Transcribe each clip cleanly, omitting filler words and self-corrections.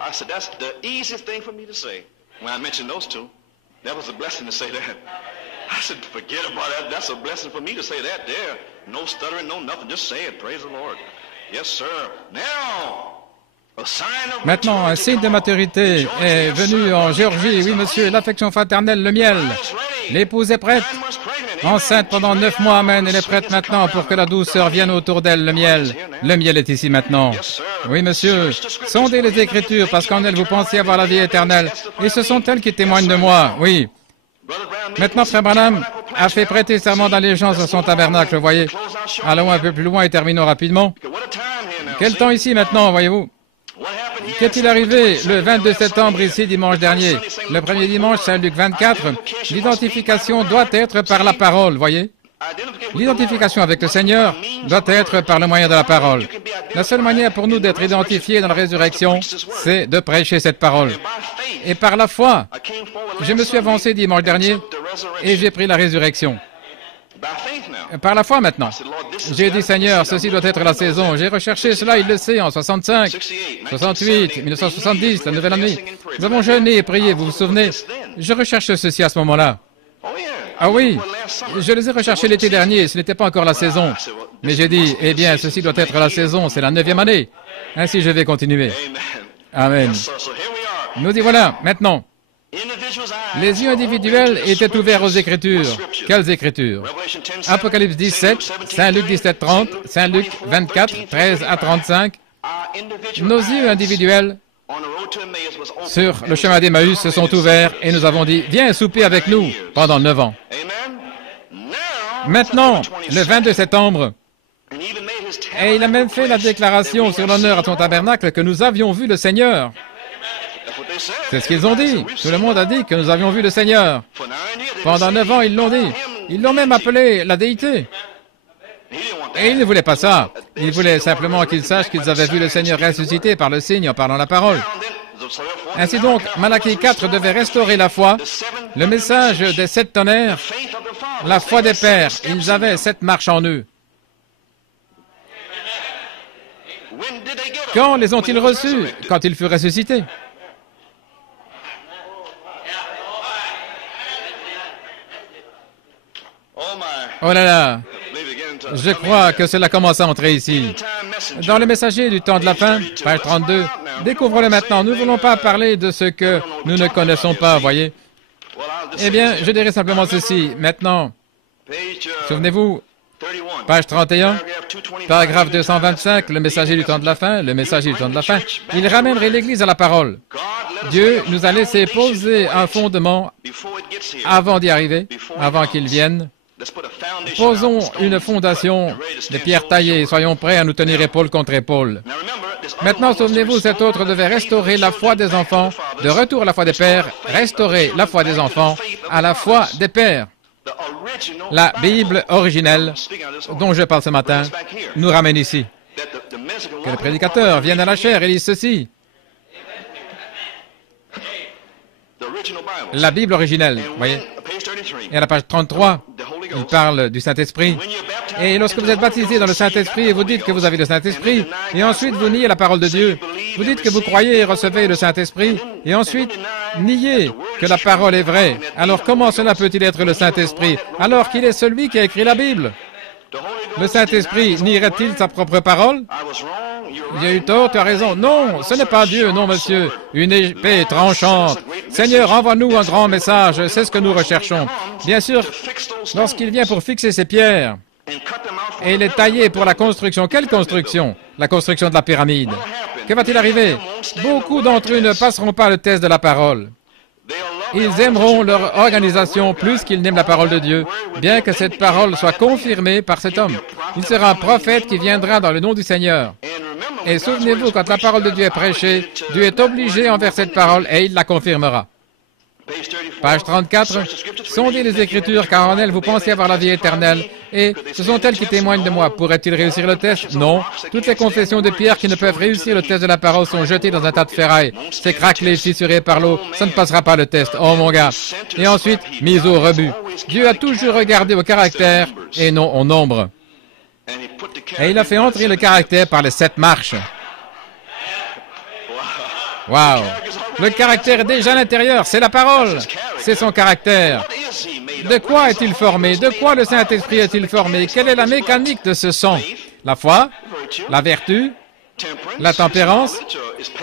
I said, that's the easiest thing for me to say. When I mentioned those two, that was a blessing to say that. I said, forget about that. That's a blessing for me to say that there. No stuttering, no nothing. Just say it. Praise the Lord. Yes, sir. Now, a sign of Maintenant, un signe de maturité est venu en Géorgie. Oui, monsieur, l'affection fraternelle, le miel. L'épouse est prête. Enceinte pendant 9 mois, amen. Elle est prête maintenant pour que la douceur vienne autour d'elle, le miel. Le miel est ici maintenant. Oui, monsieur. Sondez les Écritures, parce qu'en elles, vous pensez avoir la vie éternelle. Et ce sont elles qui témoignent de moi. Oui. Maintenant, Frère Branham a fait prêter serment d'allégeance à son tabernacle, vous voyez. Allons un peu plus loin et terminons rapidement. Quel temps ici maintenant, voyez-vous? Qu'est-il arrivé le 22 septembre ici, dimanche dernier? Le premier dimanche, Saint-Luc 24, l'identification doit être par la parole, voyez? L'identification avec le Seigneur doit être par le moyen de la parole. La seule manière pour nous d'être identifiés dans la résurrection, c'est de prêcher cette parole. Et par la foi, je me suis avancé dimanche dernier et j'ai pris la résurrection. Par la foi maintenant. J'ai dit, Seigneur, ceci doit être la saison. J'ai recherché cela, il le sait, en 65, 68, 1970, la nouvelle année. Nous avons jeûné et prié, vous vous souvenez? Je recherche ceci à ce moment-là. Ah oui, je les ai recherchés l'été dernier, ce n'était pas encore la saison. Mais j'ai dit, eh bien, ceci doit être la saison, c'est la 9e année. Ainsi, je vais continuer. Amen. Nous y voilà, maintenant. Les yeux individuels étaient ouverts aux Écritures. Quelles Écritures? Apocalypse 17, Saint-Luc 17, 30, Saint-Luc 24, 13 à 35. Nos yeux individuels sur le chemin d'Emmaüs se sont ouverts et nous avons dit, viens souper avec nous pendant 9 ans. Maintenant, le 22 septembre, et il a même fait la déclaration sur l'honneur à son tabernacle que nous avions vu le Seigneur. C'est ce qu'ils ont dit. Tout le monde a dit que nous avions vu le Seigneur. Pendant 9 ans, ils l'ont dit. Ils l'ont même appelé la déité. Et ils ne voulaient pas ça. Ils voulaient simplement qu'ils sachent qu'ils avaient vu le Seigneur ressuscité par le signe en parlant la parole. Ainsi donc, Malachie 4 devait restaurer la foi, le message des 7 tonnerres, la foi des pères. Ils avaient 7 marches en eux. Quand les ont-ils reçus? Quand ils furent ressuscités. Oh là là, je crois que cela commence à entrer ici. Dans le messager du temps de la fin, page 32, découvrons-le maintenant. Nous ne voulons pas parler de ce que nous ne connaissons pas, voyez. Eh bien, je dirais simplement ceci. Maintenant, souvenez-vous, page 31, paragraphe 225, le messager du temps de la fin, le messager du temps de la fin, il ramènerait l'Église à la parole. Dieu nous a laissé poser un fondement avant d'y arriver, avant qu'il vienne. Posons une fondation de pierres taillées, soyons prêts à nous tenir épaule contre épaule. Maintenant, souvenez-vous, cet autre devait restaurer la foi des enfants, de retour à la foi des pères, restaurer la foi des enfants à la foi des pères. La Bible originelle, dont je parle ce matin, nous ramène ici. Que le prédicateur vienne à la chair et dise ceci. La Bible originelle, voyez. Et à la page 33, il parle du Saint-Esprit. Et lorsque vous êtes baptisé dans le Saint-Esprit et vous dites que vous avez le Saint-Esprit, et ensuite vous niez la parole de Dieu, vous dites que vous croyez et recevez le Saint-Esprit, et ensuite niez que la parole est vraie. Alors comment cela peut-il être le Saint-Esprit, alors qu'il est celui qui a écrit la Bible? Le Saint-Esprit nierait-il sa propre parole? J'ai eu tort, tu as raison. Non, ce n'est pas Dieu, non, monsieur. Une épée tranchante. Seigneur, envoie-nous un grand message, c'est ce que nous recherchons. Bien sûr, lorsqu'il vient pour fixer ces pierres, et il est taillé pour la construction. Quelle construction? La construction de la pyramide. Que va-t-il arriver? Beaucoup d'entre eux ne passeront pas le test de la parole. Ils aimeront leur organisation plus qu'ils n'aiment la parole de Dieu, bien que cette parole soit confirmée par cet homme. Il sera un prophète qui viendra dans le nom du Seigneur. Et souvenez-vous, quand la parole de Dieu est prêchée, Dieu est obligé envers cette parole et il la confirmera. Page 34, sondez les Écritures, car en elles vous pensez avoir la vie éternelle, et ce sont elles qui témoignent de moi. Pourrait-il réussir le test? Non. Toutes les confessions de Pierre qui ne peuvent réussir le test de la parole sont jetées dans un tas de ferraille. C'est craquelé, fissuré par l'eau, ça ne passera pas le test. Oh mon gars. Et ensuite, mise au rebut. Dieu a toujours regardé au caractère et non au nombre. Et il a fait entrer le caractère par les 7 marches. Waouh! Le caractère est déjà à l'intérieur, c'est la parole, c'est son caractère. De quoi est-il formé? De quoi le Saint-Esprit est-il formé? Quelle est la mécanique de ce sang? La foi, la vertu, la tempérance,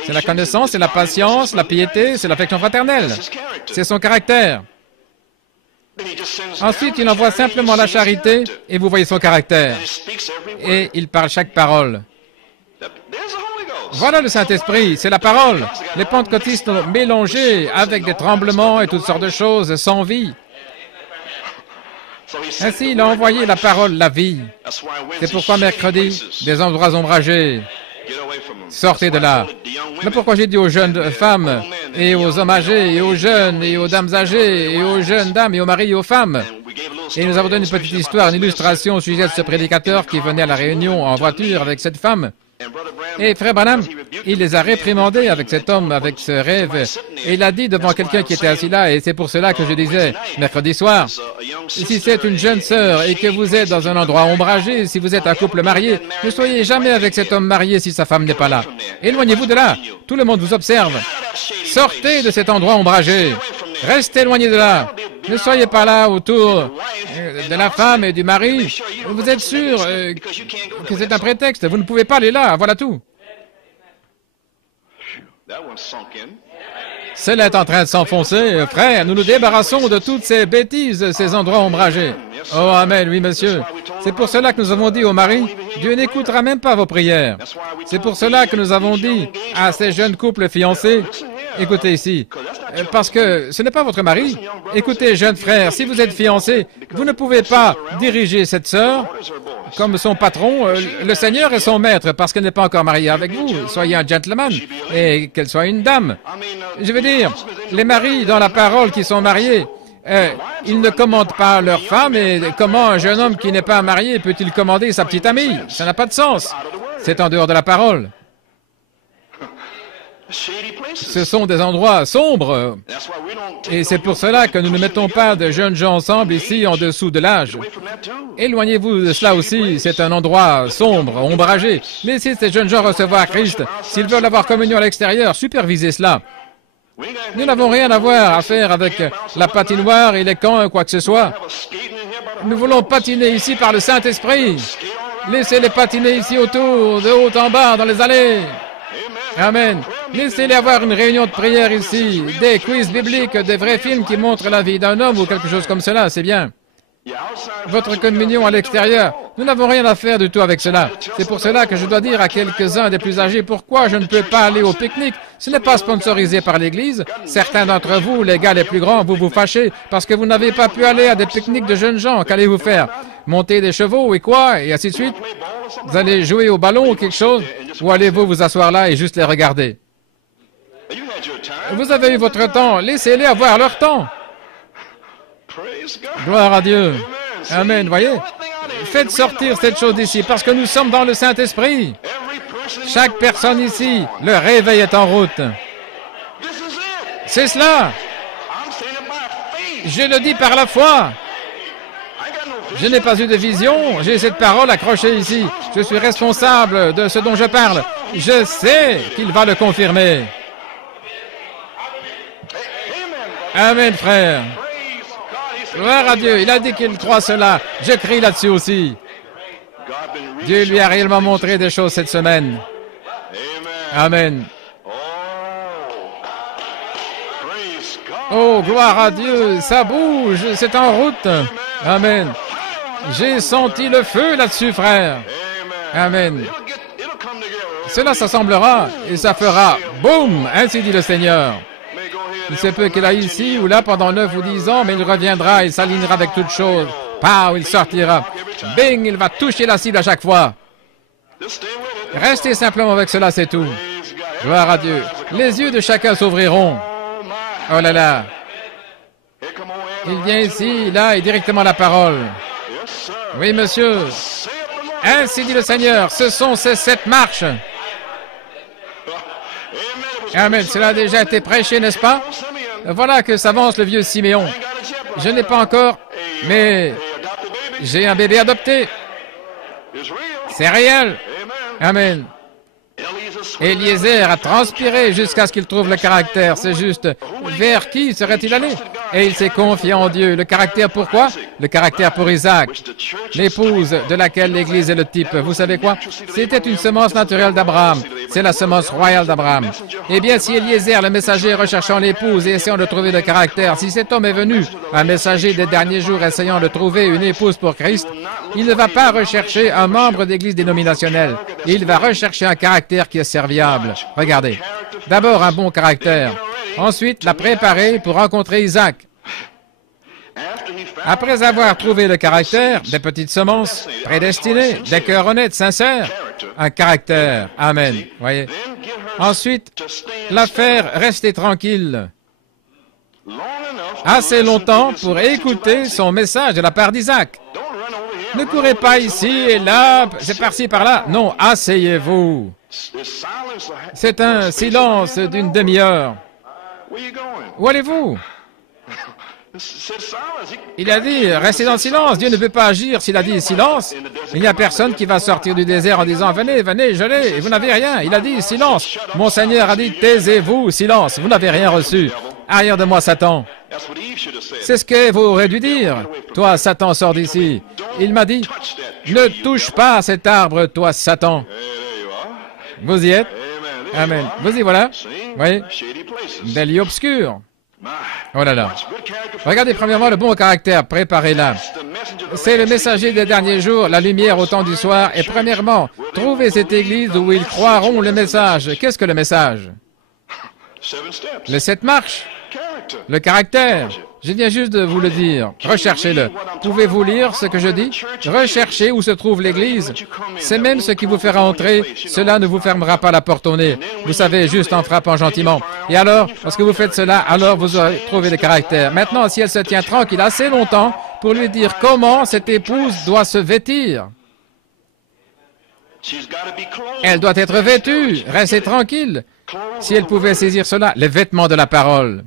c'est la connaissance, c'est la patience, la piété, c'est l'affection fraternelle. C'est son caractère. Ensuite, il envoie simplement la charité et vous voyez son caractère. Et il parle chaque parole. Voilà le Saint-Esprit, c'est la parole. Les pentecôtistes ont mélangé avec des tremblements et toutes sortes de choses sans vie. Ainsi, il a envoyé la parole, la vie. C'est pourquoi mercredi, des endroits ombragés. Sortez de là. Mais pourquoi j'ai dit aux jeunes femmes, et aux hommes âgés, et aux jeunes, et aux dames âgées, et aux jeunes dames, et aux maris, et aux femmes. Et nous avons donné une petite histoire, une illustration au sujet de ce prédicateur qui venait à la réunion en voiture avec cette femme. Et Frère Branham, il les a réprimandés avec cet homme, avec ce rêve. Et il a dit devant quelqu'un qui était assis là, et c'est pour cela que je disais, mercredi soir, si c'est une jeune sœur et que vous êtes dans un endroit ombragé, si vous êtes un couple marié, ne soyez jamais avec cet homme marié si sa femme n'est pas là. Éloignez-vous de là. Tout le monde vous observe. Sortez de cet endroit ombragé. Restez éloignés de là. Ne soyez pas là autour de la femme et du mari. Vous êtes sûr que c'est un prétexte. Vous ne pouvez pas aller là. Voilà tout. Cela est en train de s'enfoncer. Frère, nous nous débarrassons de toutes ces bêtises, ces endroits ombragés. Oh, amen, oui, monsieur. C'est pour cela que nous avons dit au mari, Dieu n'écoutera même pas vos prières. C'est pour cela que nous avons dit à ces jeunes couples fiancés, écoutez ici, parce que ce n'est pas votre mari. Écoutez, jeunes frères, si vous êtes fiancés, vous ne pouvez pas diriger cette sœur comme son patron. Le Seigneur est son maître parce qu'elle n'est pas encore mariée avec vous. Soyez un gentleman et qu'elle soit une dame. Je veux dire, les maris dans la parole qui sont mariés, ils ne commandent pas leur femme et comment un jeune homme qui n'est pas marié peut-il commander sa petite amie? Ça n'a pas de sens. C'est en dehors de la parole. Ce sont des endroits sombres. Et c'est pour cela que nous ne mettons pas de jeunes gens ensemble ici en dessous de l'âge. Éloignez-vous de cela aussi. C'est un endroit sombre, ombragé. Laissez ces jeunes gens recevoir Christ. S'ils veulent avoir communion à l'extérieur, supervisez cela. Nous n'avons rien à faire avec la patinoire et les camps, quoi que ce soit. Nous voulons patiner ici par le Saint-Esprit. Laissez-les patiner ici autour, de haut en bas, dans les allées. Amen. Laissez-les avoir une réunion de prière ici, des quiz bibliques, des vrais films qui montrent la vie d'un homme ou quelque chose comme cela, c'est bien. Votre communion à l'extérieur, nous n'avons rien à faire du tout avec cela. C'est pour cela que je dois dire à quelques-uns des plus âgés pourquoi je ne peux pas aller au pique-nique. Ce n'est pas sponsorisé par l'Église. Certains d'entre vous, les gars les plus grands, vous vous fâchez parce que vous n'avez pas pu aller à des pique-niques de jeunes gens. Qu'allez-vous faire? Monter des chevaux et quoi? Et ainsi de suite? Vous allez jouer au ballon ou quelque chose? Ou allez-vous vous asseoir là et juste les regarder? Vous avez eu votre temps. Laissez-les avoir leur temps. Gloire à Dieu. Amen, voyez. Faites sortir cette chose d'ici, parce que nous sommes dans le Saint-Esprit. Chaque personne ici, le réveil est en route. C'est cela. Je le dis par la foi. Je n'ai pas eu de vision, j'ai cette parole accrochée ici. Je suis responsable de ce dont je parle. Je sais qu'il va le confirmer. Amen, frère. Gloire à Dieu, il a dit qu'il croit cela. Je crie là-dessus aussi. Dieu lui a réellement montré des choses cette semaine. Amen. Oh, gloire à Dieu, ça bouge, c'est en route. Amen. J'ai senti le feu là-dessus, frère. Amen. Cela s'assemblera et ça fera boum, ainsi dit le Seigneur. Il se peut qu'il aille ici ou là pendant 9 ou 10 ans, mais il reviendra, il s'alignera avec toutes choses. Pow, il sortira. Bing, il va toucher la cible à chaque fois. Restez simplement avec cela, c'est tout. Gloire à Dieu. Les yeux de chacun s'ouvriront. Oh là là. Il vient ici, là, et directement la parole. Oui, monsieur. Ainsi dit le Seigneur, ce sont ces 7 marches. Amen. Cela a déjà été prêché, n'est-ce pas? Voilà que s'avance le vieux Siméon. Je n'ai pas encore, mais j'ai un bébé adopté. C'est réel. Amen. Eliezer a transpiré jusqu'à ce qu'il trouve le caractère. C'est juste. Vers qui serait-il allé? Et il s'est confié en Dieu. Le caractère pourquoi? Le caractère pour Isaac, l'épouse de laquelle l'Église est le type. Vous savez quoi? C'était une semence naturelle d'Abraham. C'est la semence royale d'Abraham. Eh bien, si Eliezer, le messager, recherchant l'épouse et essayant de trouver le caractère, si cet homme est venu, un messager des derniers jours essayant de trouver une épouse pour Christ, il ne va pas rechercher un membre d'église dénominationnelle. Il va rechercher un caractère qui est serviable. Regardez. D'abord, un bon caractère. Ensuite, la préparer pour rencontrer Isaac. Après avoir trouvé le caractère, des petites semences prédestinées, des cœurs honnêtes, sincères, un caractère. Amen. Voyez. Ensuite, la faire rester tranquille. Assez longtemps pour écouter son message de la part d'Isaac. Ne courez pas ici et là, c'est par-ci, par-là. Non, asseyez-vous. C'est un silence d'une demi-heure. Où allez-vous? Il a dit, restez dans le silence. Dieu ne peut pas agir s'il a dit silence. Il n'y a personne qui va sortir du désert en disant, venez, venez, je l'ai, et vous n'avez rien. Il a dit, silence. Mon Seigneur a dit, taisez-vous, silence. Vous n'avez rien reçu. Arrière de moi, Satan. C'est ce qu'Ève aurait dû dire. Toi, Satan, sors d'ici. Il m'a dit, ne touche pas à cet arbre, toi, Satan. Vous y êtes? Amen. Vous y voilà? Oui. Des lieux obscurs. Oh là là. Regardez premièrement le bon caractère, préparez-la. C'est le messager des derniers jours, la lumière au temps du soir. Et premièrement, trouvez cette église où ils croiront le message. Qu'est-ce que le message? Les 7 marches. Le caractère. Je viens juste de vous le dire. Recherchez-le. Pouvez-vous lire ce que je dis? Recherchez où se trouve l'église. C'est même ce qui vous fera entrer. Cela ne vous fermera pas la porte au nez. Vous savez, juste en frappant gentiment. Et alors, lorsque vous faites cela, alors vous aurez trouvé le caractère. Maintenant, si elle se tient tranquille assez longtemps pour lui dire comment cette épouse doit se vêtir. Elle doit être vêtue. Restez tranquille. Si elle pouvait saisir cela, les vêtements de la parole.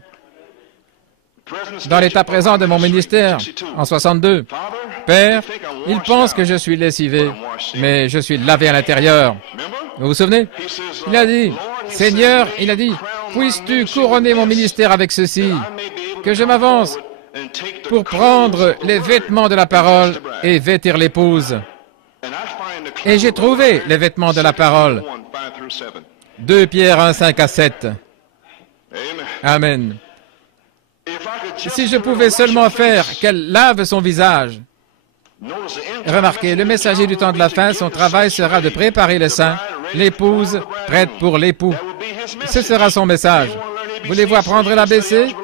Dans l'état présent de mon ministère, en 62, Père, il pense que je suis lessivé, mais je suis lavé à l'intérieur. Vous vous souvenez? Il a dit, Seigneur, il a dit, puisses-tu couronner mon ministère avec ceci, que je m'avance pour prendre les vêtements de la parole et vêtir l'épouse. Et j'ai trouvé les vêtements de la parole. 2 Pierre 1, 5 à 7. Amen. Si je pouvais seulement faire qu'elle lave son visage. Remarquez, le messager du temps de la fin, son travail sera de préparer les saints, l'épouse prête pour l'époux. Ce sera son message. Voulez-vous apprendre l'ABC?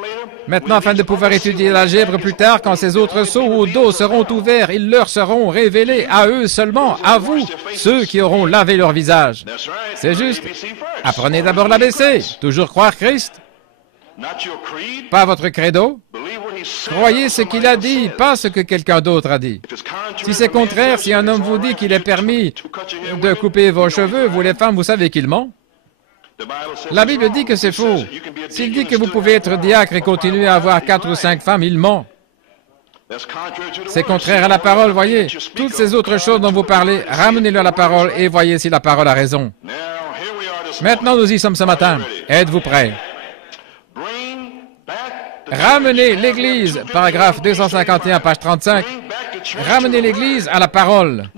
Maintenant, afin de pouvoir étudier l'algèbre plus tard, quand ces autres seaux au dos seront ouverts, ils leur seront révélés à eux seulement, à vous, ceux qui auront lavé leur visage. C'est juste. Apprenez d'abord l'ABC. Toujours croire Christ. Pas votre credo. Croyez ce qu'il a dit, pas ce que quelqu'un d'autre a dit. Si c'est contraire, si un homme vous dit qu'il est permis de couper vos cheveux, vous les femmes, vous savez qu'il ment. La Bible dit que c'est faux. S'il dit que vous pouvez être diacre et continuer à avoir 4 ou 5 femmes, il ment. C'est contraire à la parole, voyez. Toutes ces autres choses dont vous parlez, ramenez-le à la parole et voyez si la parole a raison. Maintenant, nous y sommes ce matin. Êtes-vous prêts? Ramenez l'Église, paragraphe 251, page 35. Ramenez l'Église à la parole.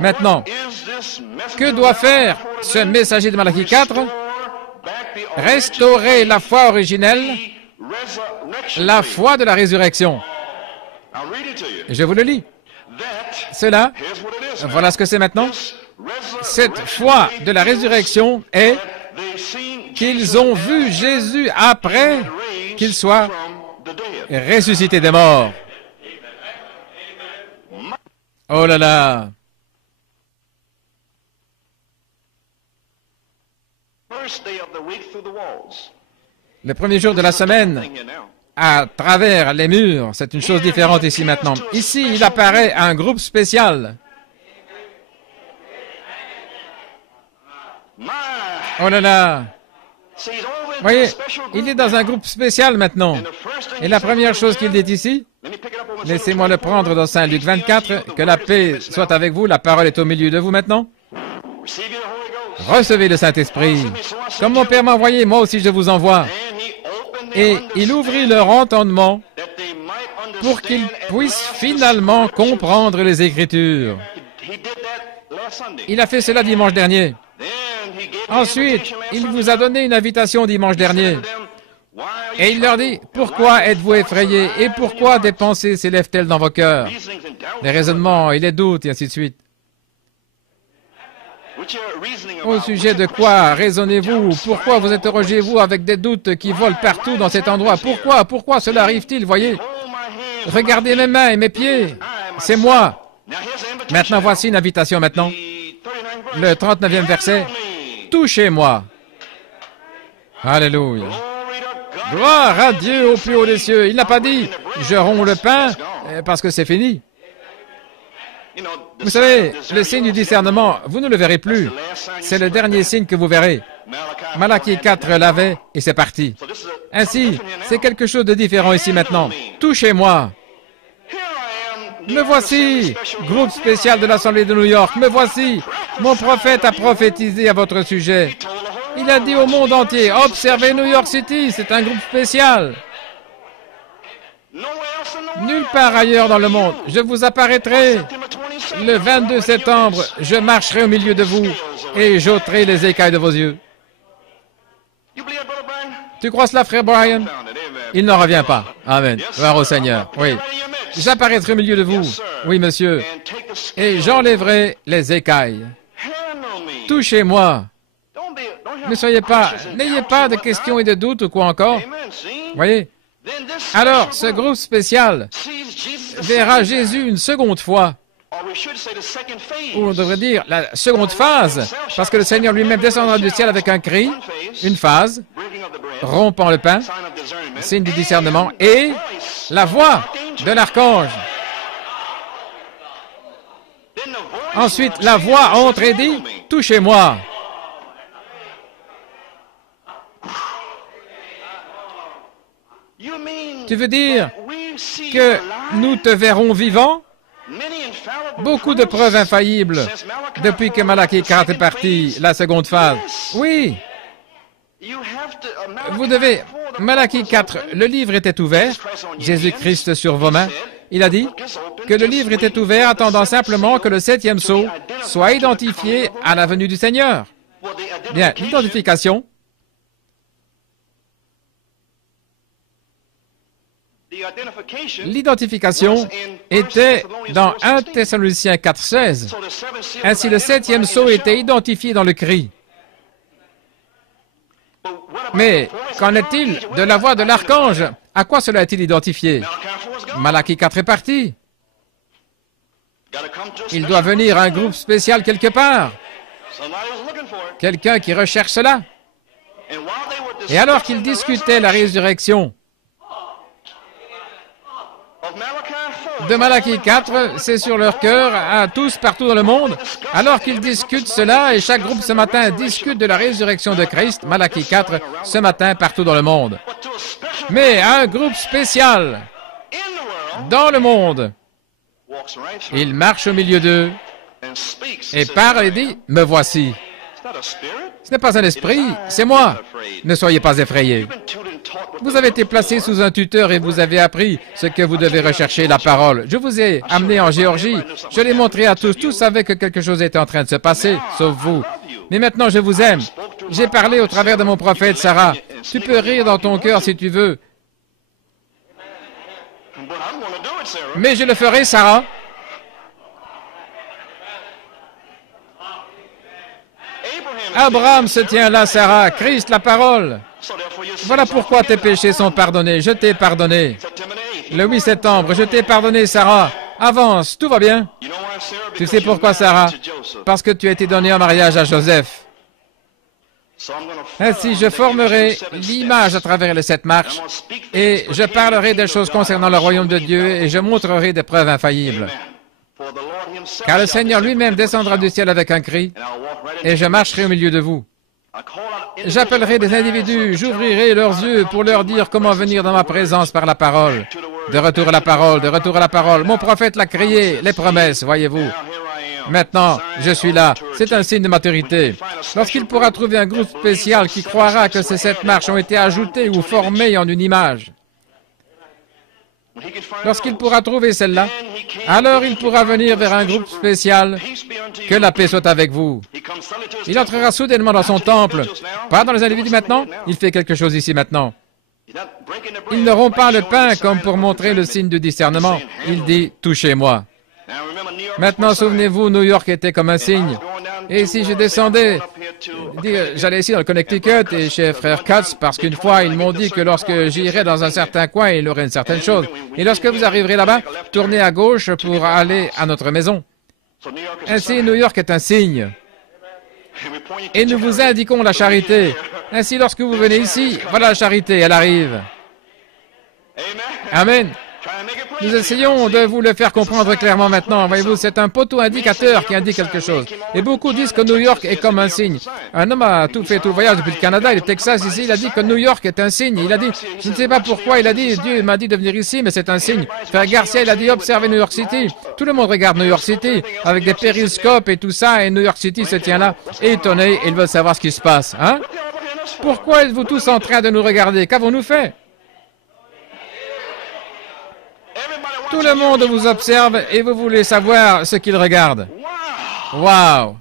Maintenant, que doit faire ce messager de Malachie 4? Restaurer la foi originelle, la foi de la résurrection. Je vous le lis. Cela, voilà ce que c'est maintenant. Cette foi de la résurrection est qu'ils ont vu Jésus après qu'il soit ressuscité des morts. Oh là là! Le premier jour de la semaine, à travers les murs, c'est une chose différente ici maintenant. Ici, il apparaît un groupe spécial. Oh là là! Voyez, il est dans un groupe spécial maintenant. Et la première chose qu'il dit ici, laissez-moi le prendre dans Saint Luc 24, que la paix soit avec vous, la parole est au milieu de vous maintenant. recevez le Saint-Esprit. Comme mon Père m'a envoyé, moi aussi je vous envoie. Et il ouvrit leur entendement pour qu'ils puissent finalement comprendre les Écritures. Il a fait cela dimanche dernier. Ensuite, il vous a donné une invitation dimanche dernier. Et il leur dit, pourquoi êtes-vous effrayés et pourquoi des pensées s'élèvent-elles dans vos cœurs? Les raisonnements et les doutes et ainsi de suite. Au sujet de quoi raisonnez-vous? Pourquoi vous interrogez-vous avec des doutes qui volent partout dans cet endroit? Pourquoi cela arrive-t-il, voyez? Regardez mes mains et mes pieds. C'est moi. Maintenant, voici une invitation maintenant. Le 39e verset. Touchez-moi. Alléluia. Gloire à Dieu au plus haut des cieux. Il n'a pas dit, je romps le pain parce que c'est fini. Vous savez, le signe du discernement, vous ne le verrez plus. C'est le dernier signe que vous verrez. Malachie 4 l'avait et c'est parti. Ainsi, c'est quelque chose de différent ici maintenant. Touchez-moi. Me voici, groupe spécial de l'Assemblée de New York. Me voici. Mon prophète a prophétisé à votre sujet. Il a dit au monde entier, observez New York City, c'est un groupe spécial. Nulle part ailleurs dans le monde. Je vous apparaîtrai le 22 septembre. Je marcherai au milieu de vous et j'ôterai les écailles de vos yeux. Tu crois cela, frère Brian? Il n'en revient pas. Amen. Gloire au Seigneur. Oui. J'apparaîtrai au milieu de vous. Oui, monsieur. Et j'enlèverai les écailles. Touchez-moi. N'ayez pas de questions et de doutes ou quoi encore. Voyez? Alors, ce groupe spécial verra Jésus une seconde fois. Ou on devrait dire la seconde phase, parce que le Seigneur lui-même descendra du ciel avec un cri, une phase, rompant le pain, signe du discernement, et la voix de l'archange. Ensuite, la voix entre et dit, « Touchez-moi ». Tu veux dire que nous te verrons vivant? Beaucoup de preuves infaillibles depuis que Malachie 4 est parti, la seconde phase. Oui. Vous devez... Malachie 4, le livre était ouvert, Jésus-Christ sur vos mains. Il a dit que le livre était ouvert attendant simplement que le 7e sceau soit identifié à la venue du Seigneur. Bien, l'identification. L'identification était dans 1 Thessaloniciens 4,16. Ainsi, le 7e sceau était identifié dans le cri. Mais qu'en est-il de la voix de l'archange? À quoi cela est-il identifié? Malachie 4 est parti. Il doit venir un groupe spécial quelque part. Quelqu'un qui recherche cela. Et alors qu'ils discutaient la résurrection de Malachie 4, c'est sur leur cœur à tous partout dans le monde. Alors qu'ils discutent cela, et chaque groupe ce matin discute de la résurrection de Christ, Malachie 4, ce matin partout dans le monde. Mais un groupe spécial dans le monde, il marche au milieu d'eux et parle et dit, « Me voici ». Ce n'est pas un esprit, c'est moi. Ne soyez pas effrayés. Vous avez été placé sous un tuteur et vous avez appris ce que vous devez rechercher, la parole. Je vous ai amené en Géorgie. Je l'ai montré à tous. Tous savaient que quelque chose était en train de se passer, sauf vous. Mais maintenant, je vous aime. J'ai parlé au travers de mon prophète, Sarah. Tu peux rire dans ton cœur si tu veux. Mais je le ferai, Sarah. Abraham se tient là, Sarah. Christ, la parole. Voilà pourquoi tes péchés sont pardonnés. Je t'ai pardonné. Le 8 septembre, je t'ai pardonné, Sarah. Avance, tout va bien. Tu sais pourquoi, Sarah? Parce que tu as été donné en mariage à Joseph. Ainsi, je formerai l'image à travers les 7 marches et je parlerai des choses concernant le royaume de Dieu et je montrerai des preuves infaillibles. Car le Seigneur lui-même descendra du ciel avec un cri et je marcherai au milieu de vous. J'appellerai des individus, j'ouvrirai leurs yeux pour leur dire comment venir dans ma présence par la parole. De retour à la parole, de retour à la parole. Mon prophète l'a crié, les promesses, voyez-vous. Maintenant, je suis là. C'est un signe de maturité. Lorsqu'il pourra trouver un groupe spécial qui croira que ces 7 marches ont été ajoutées ou formées en une image, lorsqu'il pourra trouver celle-là, alors il pourra venir vers un groupe spécial. Que la paix soit avec vous. Il entrera soudainement dans son temple. Pas dans les individus maintenant. Il fait quelque chose ici maintenant. Ils n'auront pas le pain comme pour montrer le signe du discernement. Il dit, touchez-moi. Maintenant, souvenez-vous, New York était comme un signe. Et si je descendais, j'allais ici dans le Connecticut et chez Frère Katz, parce qu'une fois, ils m'ont dit que lorsque j'irais dans un certain coin, il aurait une certaine chose. Et lorsque vous arriverez là-bas, tournez à gauche pour aller à notre maison. Ainsi, New York est un signe. Et nous vous indiquons la charité. Ainsi, lorsque vous venez ici, voilà la charité, elle arrive. Amen. Nous essayons de vous le faire comprendre clairement maintenant. Voyez-vous, c'est un poteau indicateur qui indique quelque chose. Et beaucoup disent que New York est comme un signe. Un homme a fait tout le voyage depuis le Canada et le Texas ici. Il a dit que New York est un signe. Il a dit, je ne sais pas pourquoi, il a dit, Dieu m'a dit de venir ici, mais c'est un signe. Frère Garcia, il a dit, observez New York City. Tout le monde regarde New York City avec des périscopes et tout ça, et New York City se tient là, étonné, et il veut savoir ce qui se passe. Hein? Pourquoi êtes-vous tous en train de nous regarder? Qu'avons-nous fait? Tout le monde vous observe et vous voulez savoir ce qu'il regarde. Wow!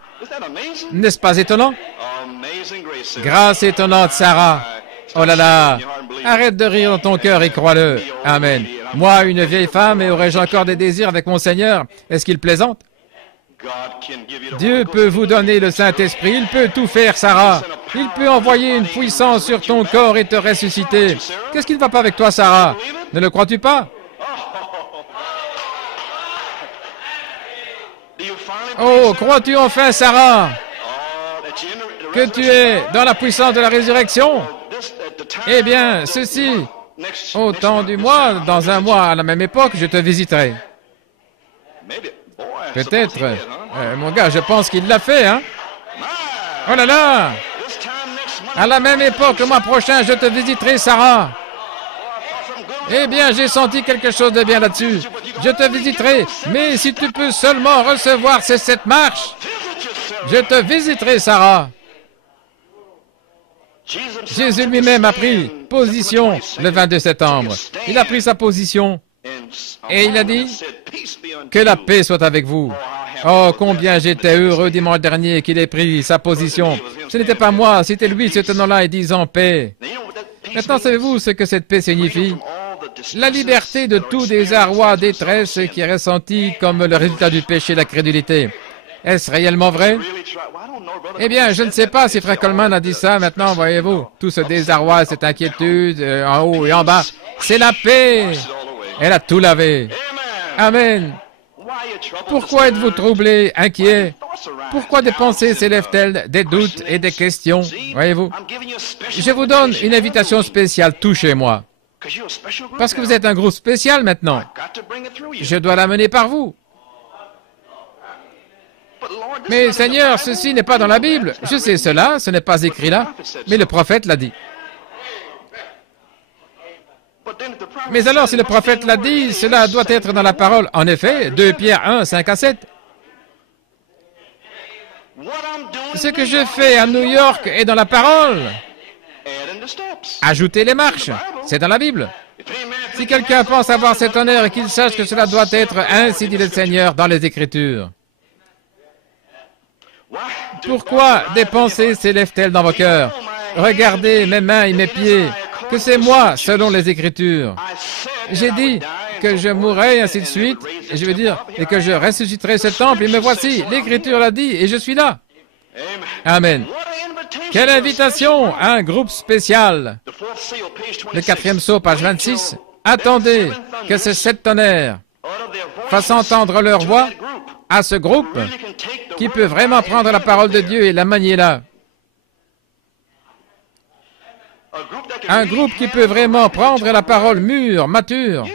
N'est-ce pas étonnant? Grâce étonnante, Sarah. Oh là là! Arrête de rire dans ton cœur et crois-le. Amen. Moi, une vieille femme, et aurais-je encore des désirs avec mon Seigneur? Est-ce qu'il plaisante? Dieu peut vous donner le Saint-Esprit. Il peut tout faire, Sarah. Il peut envoyer une puissance sur ton corps et te ressusciter. Qu'est-ce qui ne va pas avec toi, Sarah? Ne le crois-tu pas? Oh, crois-tu enfin, Sarah, que tu es dans la puissance de la résurrection? Eh bien, ceci, au temps du mois, dans un mois, à la même époque, je te visiterai. Peut-être. Mon gars, je pense qu'il l'a fait, hein? Oh là là! À la même époque, le mois prochain, je te visiterai, Sarah. Eh bien, j'ai senti quelque chose de bien là-dessus. Je te visiterai, mais si tu peux seulement recevoir ces 7 marches, je te visiterai, Sarah. Jésus lui-même a pris position le 22 septembre. Il a pris sa position et il a dit que la paix soit avec vous. Oh, combien j'étais heureux dimanche dernier qu'il ait pris sa position. Ce n'était pas moi, c'était lui se tenant là et disant paix. Maintenant, savez-vous ce que cette paix signifie? La liberté de tout désarroi, détresse qui est ressenti comme le résultat du péché, la crédulité. Est-ce réellement vrai? Eh bien, je ne sais pas si Frère Coleman a dit ça. Maintenant, voyez-vous, tout ce désarroi, cette inquiétude, en haut et en bas, c'est la paix. Elle a tout lavé. Amen. Pourquoi êtes-vous troublés, inquiets? Pourquoi des pensées s'élèvent-elles, des doutes et des questions? Voyez-vous, je vous donne une invitation spéciale, touchez-moi. Parce que vous êtes un groupe spécial maintenant. Je dois l'amener par vous. Mais Seigneur, ceci n'est pas dans la Bible. Je sais cela, ce n'est pas écrit là, mais le prophète l'a dit. Mais alors, si le prophète l'a dit, cela doit être dans la parole. En effet, 2 Pierre 1, 5 à 7. Ce que je fais à New York est dans la parole. Ajoutez les marches, c'est dans la Bible. Si quelqu'un pense avoir cet honneur et qu'il sache que cela doit être ainsi, dit le Seigneur, dans les Écritures. Pourquoi des pensées s'élèvent-elles dans vos cœurs? Regardez mes mains et mes pieds, que c'est moi, selon les Écritures. J'ai dit que je mourrais, ainsi de suite, et je veux dire, et que je ressusciterai ce temple, et me voici, l'Écriture l'a dit, et je suis là. Amen. Quelle invitation à un groupe spécial. Le 4e sceau, page 26. Attendez que ces 7 tonnerres fassent entendre leur voix à ce groupe qui peut vraiment prendre la parole de Dieu et la manier là. Un groupe qui peut vraiment prendre la parole mûre, mature.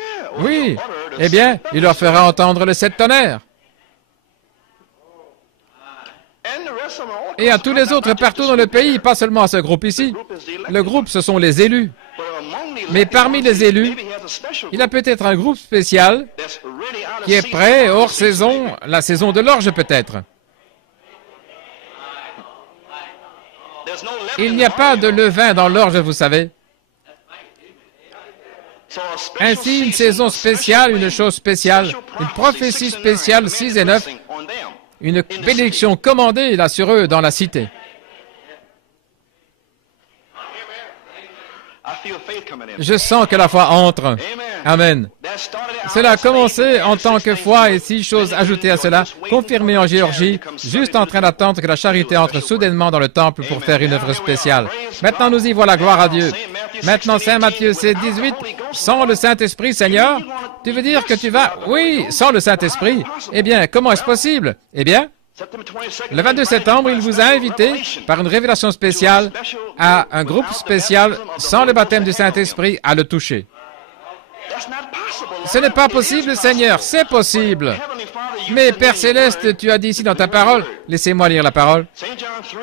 Oui. Eh bien, il leur fera entendre les 7 tonnerres. Et à tous les autres partout dans le pays, pas seulement à ce groupe ici. Le groupe, ce sont les élus. Mais parmi les élus, il y a peut-être un groupe spécial qui est prêt, hors saison, la saison de l'orge peut-être. Il n'y a pas de levain dans l'orge, vous savez. Ainsi, une saison spéciale, une chose spéciale, une prophétie spéciale, 6 et 9, une bénédiction commandée là sur eux dans la cité. Je sens que la foi entre. Amen. Cela a commencé en tant que foi et 6 choses ajoutées à cela, confirmées en Géorgie, juste en train d'attendre que la charité entre soudainement dans le temple pour faire une œuvre spéciale. Maintenant, nous y voilà, gloire à Dieu. Maintenant, Saint Matthieu, c'est 18, sans le Saint-Esprit, Seigneur. Tu veux dire que tu vas... Oui, sans le Saint-Esprit. Eh bien, comment est-ce possible? Eh bien, le 22 septembre, il vous a invité, par une révélation spéciale, à un groupe spécial, sans le baptême du Saint-Esprit, à le toucher. Ce n'est pas possible, Seigneur, c'est possible. Mais Père Céleste, tu as dit ici dans ta parole, laissez-moi lire la parole.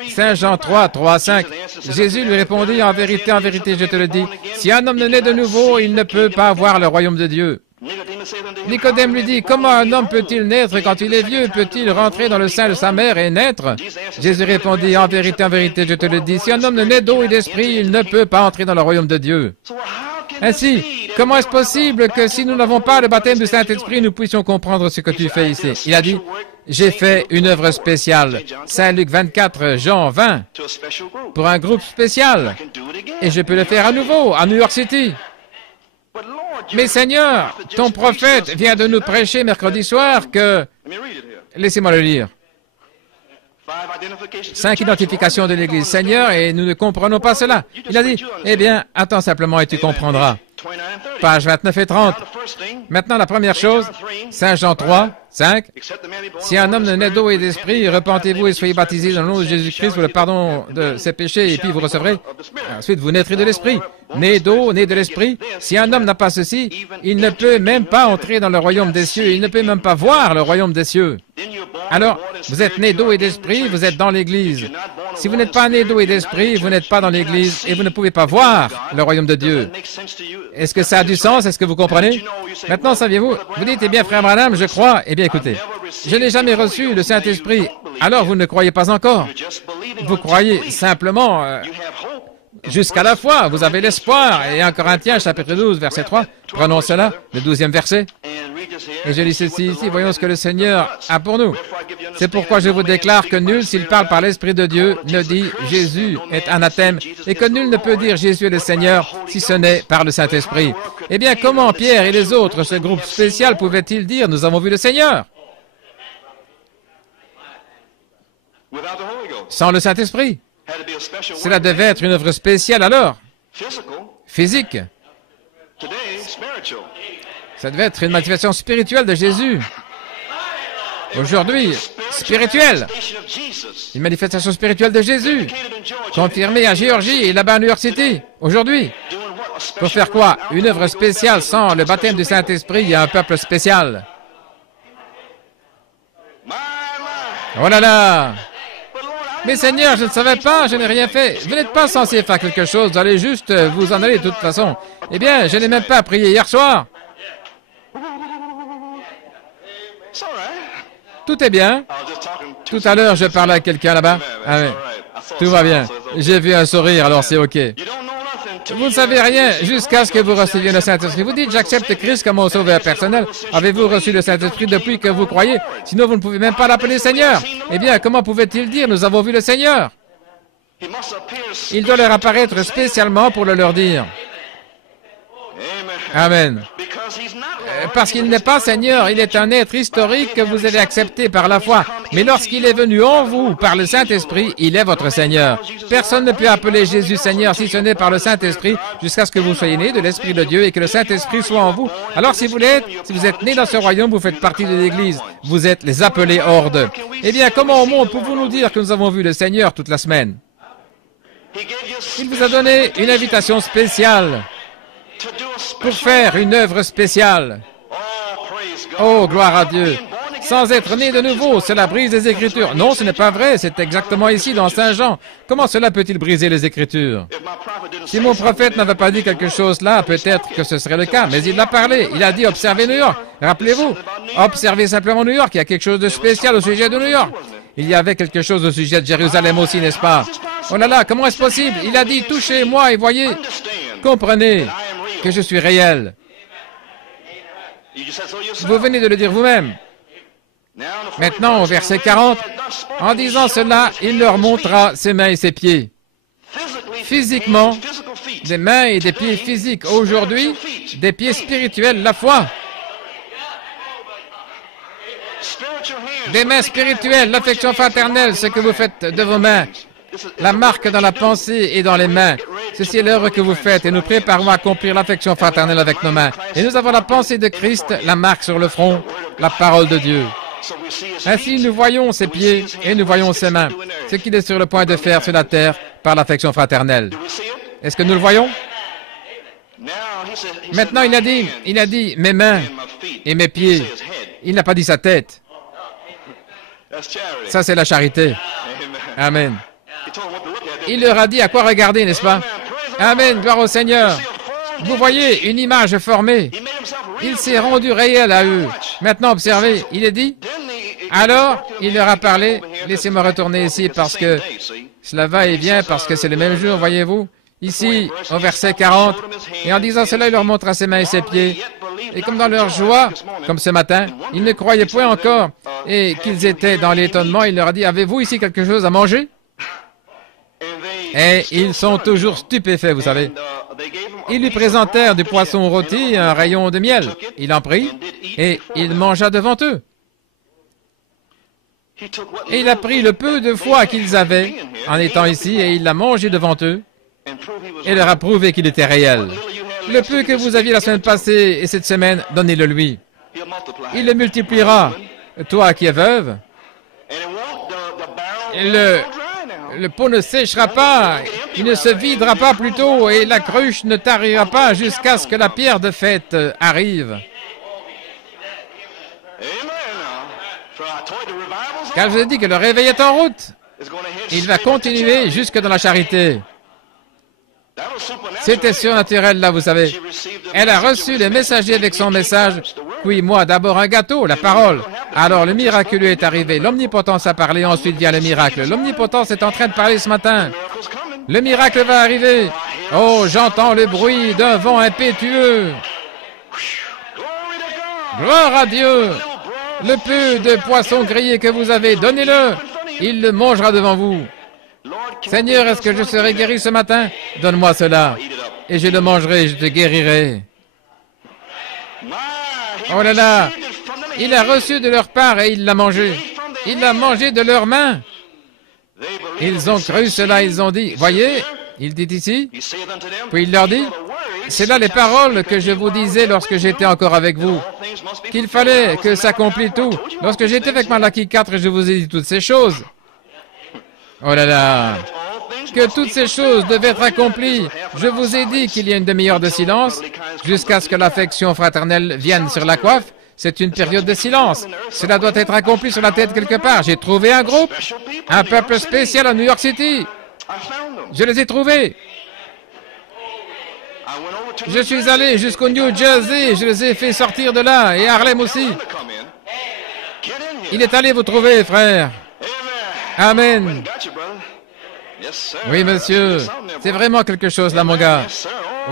Saint Jean 3, 3 à 5. Jésus lui répondit, en vérité, je te le dis, si un homme ne naît de nouveau, il ne peut pas voir le royaume de Dieu. Nicodème lui dit, comment un homme peut-il naître quand il est vieux? Peut-il rentrer dans le sein de sa mère et naître? Jésus répondit, en vérité, je te le dis, si un homme ne naît d'eau et d'esprit, il ne peut pas entrer dans le royaume de Dieu. Ainsi, comment est-ce possible que si nous n'avons pas le baptême du Saint-Esprit, nous puissions comprendre ce que tu fais ici? Il a dit, j'ai fait une œuvre spéciale. Saint Luc 24, Jean 20, pour un groupe spécial. Et je peux le faire à nouveau, à New York City. Mais Seigneur, ton prophète vient de nous prêcher mercredi soir que... Laissez-moi le lire. 5 identifications de l'Église. Seigneur, et nous ne comprenons pas cela. Il a dit, eh bien, attends simplement et tu comprendras. Page 29 et 30. Maintenant, la première chose, Saint Jean 3, 5. Si un homme ne naît d'eau et d'esprit, repentez-vous et soyez baptisés dans le nom de Jésus-Christ pour le pardon de ses péchés, et puis vous recevrez. Ensuite, vous naîtrez de l'esprit. Né d'eau, né de l'esprit. Si un homme n'a pas ceci, il ne peut même pas entrer dans le royaume des cieux. Il ne peut même pas voir le royaume des cieux. Alors, vous êtes né d'eau et d'esprit, vous êtes dans l'Église. Si vous n'êtes pas né d'eau et d'esprit, vous n'êtes pas dans l'Église et vous ne pouvez pas voir le royaume de Dieu. Est-ce que ça a du sens? Est-ce que vous comprenez? Maintenant, saviez-vous? Vous dites, eh bien, frère Branham, je crois. Eh bien, écoutez, je n'ai jamais reçu le Saint-Esprit. Alors, vous ne croyez pas encore. Vous croyez simplement... jusqu'à la foi, vous avez l'espoir. Et en Corinthiens, chapitre 12, verset 3, prenons cela, le 12e verset. Et je lis ceci ici, voyons ce que le Seigneur a pour nous. C'est pourquoi je vous déclare que nul, s'il parle par l'Esprit de Dieu, ne dit Jésus est anathème, et que nul ne peut dire Jésus est le Seigneur, si ce n'est par le Saint-Esprit. Eh bien, comment Pierre et les autres, ce groupe spécial, pouvaient-ils dire nous avons vu le Seigneur? Sans le Saint-Esprit. Cela devait être une œuvre spéciale alors. Physique. Ça devait être une manifestation spirituelle de Jésus. Aujourd'hui, spirituelle. Une manifestation spirituelle de Jésus. Confirmée à Géorgie et là-bas à New York City. Aujourd'hui. Pour faire quoi? Une œuvre spéciale sans le baptême du Saint-Esprit, il y a un peuple spécial. Oh là là! Mais Seigneur, je ne savais pas, je n'ai rien fait. Vous n'êtes pas censé faire quelque chose, vous allez juste vous en aller de toute façon. Eh bien, je n'ai même pas prié hier soir. Tout est bien. Tout à l'heure, je parlais à quelqu'un là-bas. Ah oui. Tout va bien. J'ai vu un sourire, alors c'est OK. Vous ne savez rien jusqu'à ce que vous receviez le Saint-Esprit. Vous dites, j'accepte Christ comme mon sauveur personnel. Avez-vous reçu le Saint-Esprit depuis que vous croyez? Sinon, vous ne pouvez même pas l'appeler Seigneur. Eh bien, comment pouvait-il dire, nous avons vu le Seigneur? Il doit leur apparaître spécialement pour le leur dire. Amen. Parce qu'il n'est pas Seigneur, il est un être historique que vous avez accepté par la foi. Mais lorsqu'il est venu en vous par le Saint-Esprit, il est votre Seigneur. Personne ne peut appeler Jésus Seigneur si ce n'est par le Saint-Esprit jusqu'à ce que vous soyez nés de l'Esprit de Dieu et que le Saint-Esprit soit en vous. Alors si vous êtes nés dans ce royaume, vous faites partie de l'Église. Vous êtes les appelés hors d'eux. Eh bien, comment au monde pouvons-nous nous dire que nous avons vu le Seigneur toute la semaine? Il vous a donné une invitation spéciale pour faire une œuvre spéciale. Oh, gloire à Dieu! sans être né de nouveau. Cela brise les Écritures. Non, ce n'est pas vrai. C'est exactement ici, dans Saint Jean. Comment cela peut-il briser les Écritures? Si mon prophète n'avait pas dit quelque chose là, peut-être que ce serait le cas. Mais il l'a parlé. Il a dit, observez New York. Rappelez-vous, observez simplement New York. Il y a quelque chose de spécial au sujet de New York. Il y avait quelque chose au sujet de Jérusalem aussi, n'est-ce pas? Oh là là, comment est-ce possible? Il a dit, touchez-moi et voyez, comprenez que je suis réel. Vous venez de le dire vous-même. Maintenant, au verset 40, en disant cela, il leur montra ses mains et ses pieds. Physiquement, des mains et des pieds physiques. Aujourd'hui, des pieds spirituels, la foi. Des mains spirituelles, l'affection fraternelle, ce que vous faites de vos mains. La marque dans la pensée et dans les mains. Ceci est l'œuvre que vous faites et nous préparons à accomplir l'affection fraternelle avec nos mains. Et nous avons la pensée de Christ, la marque sur le front, la parole de Dieu. Ainsi, nous voyons ses pieds et nous voyons ses mains, ce qu'il est sur le point de faire sur la terre par l'affection fraternelle. Est-ce que nous le voyons? Maintenant, il a dit mes mains et mes pieds. Il n'a pas dit sa tête. Ça, c'est la charité. Amen. Il leur a dit à quoi regarder, n'est-ce pas? Amen, gloire au Seigneur. Vous voyez une image formée. Il s'est rendu réel à eux. Maintenant, observez, il est dit. Alors, il leur a parlé. Laissez-moi retourner ici parce que cela va et vient, parce que c'est le même jour, voyez-vous. Ici, au verset 40, et en disant cela, il leur montra ses mains et ses pieds. Et comme dans leur joie, comme ce matin, ils ne croyaient point encore, et qu'ils étaient dans l'étonnement, il leur a dit, avez-vous ici quelque chose à manger? Et ils sont toujours stupéfaits, vous savez. Ils lui présentèrent du poisson rôti et un rayon de miel. Il en prit, et il mangea devant eux. Et il a pris le peu de foi qu'ils avaient en étant ici, et il l'a mangé devant eux, et leur a prouvé qu'il était réel. Le peu que vous aviez la semaine passée et cette semaine, donnez-le lui. Il le multipliera. Toi qui es veuve, le pot ne séchera pas, il ne se videra pas plutôt, et la cruche ne tarira pas jusqu'à ce que la pierre de fête arrive. Car je vous ai dit que le réveil est en route. Il va continuer jusque dans la charité. C'était surnaturel là, vous savez. Elle a reçu le messager avec son message. Oui, moi, d'abord un gâteau, la parole. Alors le miraculeux est arrivé. L'omnipotence a parlé, ensuite vient le miracle. L'omnipotence est en train de parler ce matin. Le miracle va arriver. Oh, j'entends le bruit d'un vent impétueux. Gloire à Dieu. Le peu de poisson grillé que vous avez, donnez-le. Il le mangera devant vous. Seigneur, est-ce que je serai guéri ce matin? Donne-moi cela, et je le mangerai, je te guérirai. Oh là là, il a reçu de leur part et il l'a mangé. Il l'a mangé de leurs mains. Ils ont cru cela, ils ont dit, voyez, il dit ici, puis il leur dit, c'est là les paroles que je vous disais lorsque j'étais encore avec vous, qu'il fallait que s'accomplisse tout. Lorsque j'étais avec Malachie 4, je vous ai dit toutes ces choses. Oh là là, que toutes ces choses devaient être accomplies. Je vous ai dit qu'il y a une demi-heure de silence jusqu'à ce que l'affection fraternelle vienne sur la coiffe. C'est une période de silence. Cela doit être accompli sur la tête quelque part. J'ai trouvé un groupe, un peuple spécial à New York City. Je les ai trouvés. Je suis allé jusqu'au New Jersey, je les ai fait sortir de là, et Harlem aussi. Il est allé vous trouver, frère. Amen. Oui, monsieur. C'est vraiment quelque chose là, mon gars.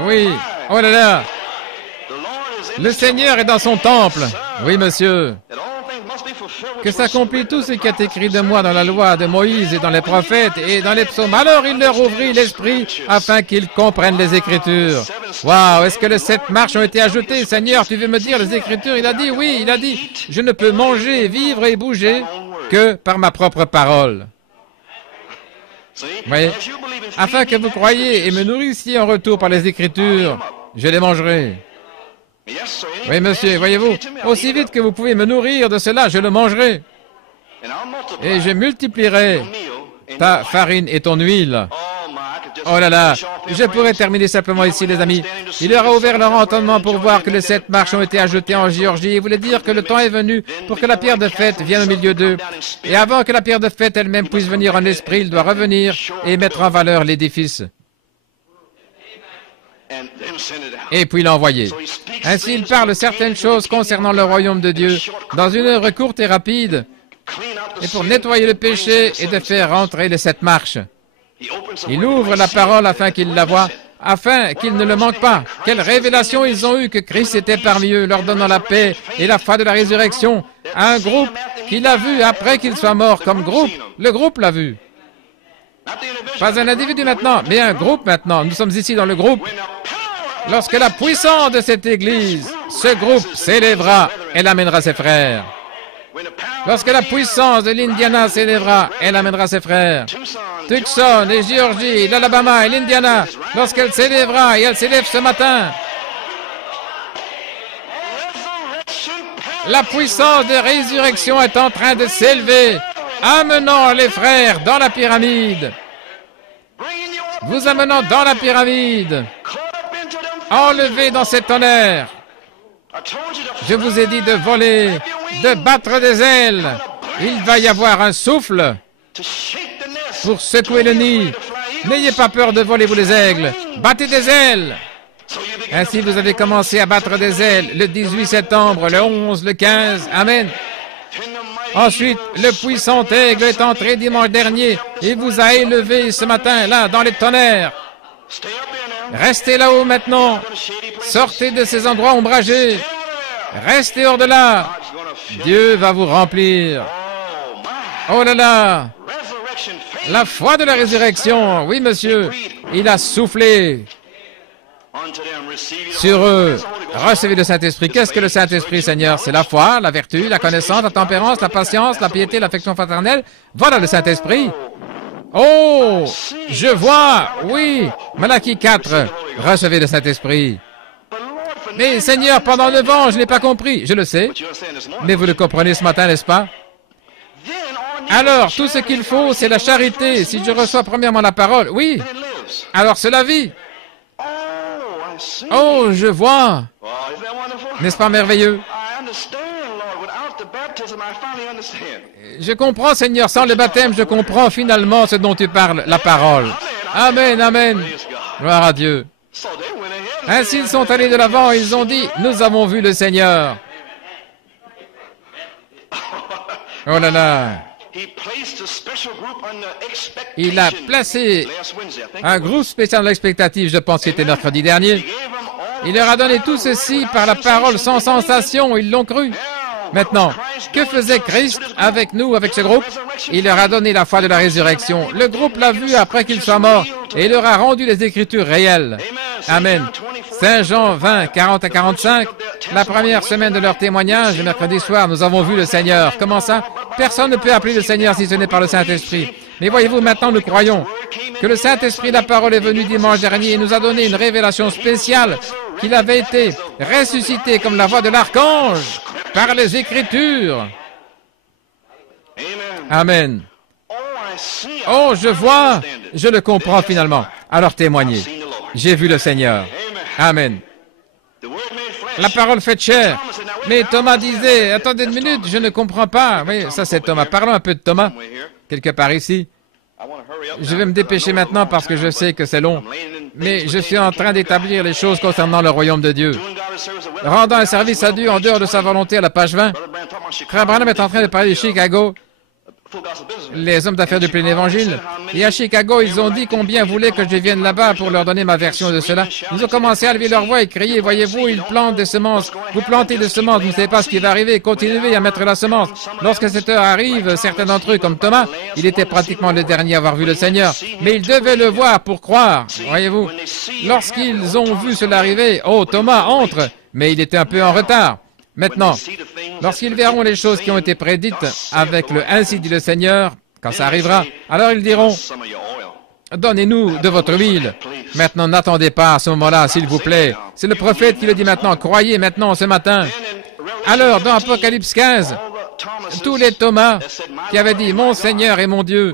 Oui. Oh là là. Le Seigneur est dans son temple. Oui, monsieur. Que s'accomplit tout ce qui est écrit de moi dans la loi de Moïse et dans les prophètes et dans les psaumes. Alors il leur ouvrit l'esprit afin qu'ils comprennent les Écritures. Waouh, est-ce que les 7 marches ont été ajoutées? Seigneur, tu veux me dire les Écritures? Il a dit, oui, il a dit, je ne peux manger, vivre et bouger que par ma propre parole. Oui, afin que vous croyiez et me nourrissiez en retour par les Écritures, je les mangerai. Oui, monsieur, voyez-vous, aussi vite que vous pouvez me nourrir de cela, je le mangerai. Et je multiplierai ta farine et ton huile. Oh là là, je pourrais terminer simplement ici, les amis. Il leur a ouvert leur entendement pour voir que les 7 marches ont été ajoutées en Géorgie. Il voulait dire que le temps est venu pour que la pierre de fête vienne au milieu d'eux. Et avant que la pierre de fête elle-même puisse venir en esprit, il doit revenir et mettre en valeur l'édifice. Et puis l'envoyer. Ainsi, il parle certaines choses concernant le royaume de Dieu dans une œuvre courte et rapide, et pour nettoyer le péché et de faire rentrer les 7 marches. Il ouvre la parole afin qu'ils la voient, afin qu'ils ne le manquent pas. Quelle révélation ils ont eue que Christ était parmi eux, leur donnant la paix et la foi de la résurrection à un groupe qui l'a vu après qu'il soit mort comme groupe. Le groupe l'a vu. Pas un individu maintenant, mais un groupe maintenant. Nous sommes ici dans le groupe. Lorsque la puissance de cette Église, ce groupe s'élèvera, elle amènera ses frères. Lorsque la puissance de l'Indiana s'élèvera, elle amènera ses frères. Tucson et Géorgie, l'Alabama et l'Indiana, lorsqu'elle s'élèvera, et elle s'élève ce matin, la puissance de résurrection est en train de s'élever, amenant les frères dans la pyramide. Vous amenant dans la pyramide, enlevés dans cet tonnerre. Je vous ai dit de voler, de battre des ailes. Il va y avoir un souffle pour secouer le nid. N'ayez pas peur de voler, vous les aigles. Battez des ailes. Ainsi, vous avez commencé à battre des ailes le 18 septembre, le 11, le 15. Amen. Ensuite, le puissant aigle est entré dimanche dernier et vous a élevé ce matin, là, dans les tonnerres. Restez là-haut maintenant. Sortez de ces endroits ombragés. Restez hors de là. Dieu va vous remplir. Oh là là. La foi de la résurrection. Oui, monsieur. Il a soufflé sur eux. Recevez le Saint-Esprit. Qu'est-ce que le Saint-Esprit, Seigneur? C'est la foi, la vertu, la connaissance, la tempérance, la patience, la piété, l'affection fraternelle. Voilà le Saint-Esprit. Oh, je vois, oui, Malachie 4, recevez le Saint-Esprit. Mais Seigneur, pendant 9 ans, je n'ai pas compris. Je le sais, mais vous le comprenez ce matin, n'est-ce pas? Alors, tout ce qu'il faut, c'est la charité. Si je reçois premièrement la parole, oui, alors cela vit. Oh, je vois. N'est-ce pas merveilleux? Je comprends, Seigneur, sans le baptême, je comprends finalement ce dont tu parles, la parole. Amen, amen. Gloire à Dieu. Ainsi, ils sont allés de l'avant, ils ont dit, nous avons vu le Seigneur. Oh là là. Il a placé un groupe spécial expectatif, je pense que c'était mercredi dernier. Il leur a donné tout ceci par la parole sans sensation, ils l'ont cru. Maintenant, que faisait Christ avec nous, avec ce groupe? Il leur a donné la foi de la résurrection. Le groupe l'a vu après qu'il soit mort et il leur a rendu les Écritures réelles. Amen. Saint Jean 20, 40 à 45, la première semaine de leur témoignage, le mercredi soir, nous avons vu le Seigneur. Comment ça? Personne ne peut appeler le Seigneur si ce n'est par le Saint-Esprit. Mais voyez-vous, maintenant nous croyons que le Saint-Esprit, la parole est venue dimanche dernier et nous a donné une révélation spéciale qu'il avait été ressuscité comme la voix de l'archange par les Écritures. Amen. Oh, je vois, je le comprends finalement. Alors témoignez. J'ai vu le Seigneur. Amen. La parole fait chair. Mais Thomas disait, attendez une minute, je ne comprends pas. Oui, ça c'est Thomas. Parlons un peu de Thomas, quelque part ici. Je vais me dépêcher maintenant parce que je sais que c'est long. Mais je suis en train d'établir les choses concernant le royaume de Dieu. Rendant un service à Dieu en dehors de sa volonté à la page 20. Frère Branham est en train de parler de Chicago, les hommes d'affaires du plein évangile. Et à Chicago, ils ont dit combien voulaient que je vienne là-bas pour leur donner ma version de cela. Ils ont commencé à lever leur voix et crier, voyez-vous, ils plantent des semences. Vous plantez des semences, vous ne savez pas ce qui va arriver. Continuez à mettre la semence. Lorsque cette heure arrive, certains d'entre eux, comme Thomas, il était pratiquement le dernier à avoir vu le Seigneur. Mais ils devaient le voir pour croire, voyez-vous. Lorsqu'ils ont vu cela arriver, oh, Thomas entre, mais il était un peu en retard. Maintenant, lorsqu'ils verront les choses qui ont été prédites avec le « Ainsi dit le Seigneur », quand ça arrivera, alors ils diront « Donnez-nous de votre huile ». Maintenant, n'attendez pas à ce moment-là, s'il vous plaît. C'est le prophète qui le dit maintenant. Croyez maintenant, ce matin. Alors, dans Apocalypse 15, tous les Thomas qui avaient dit « Mon Seigneur et mon Dieu »,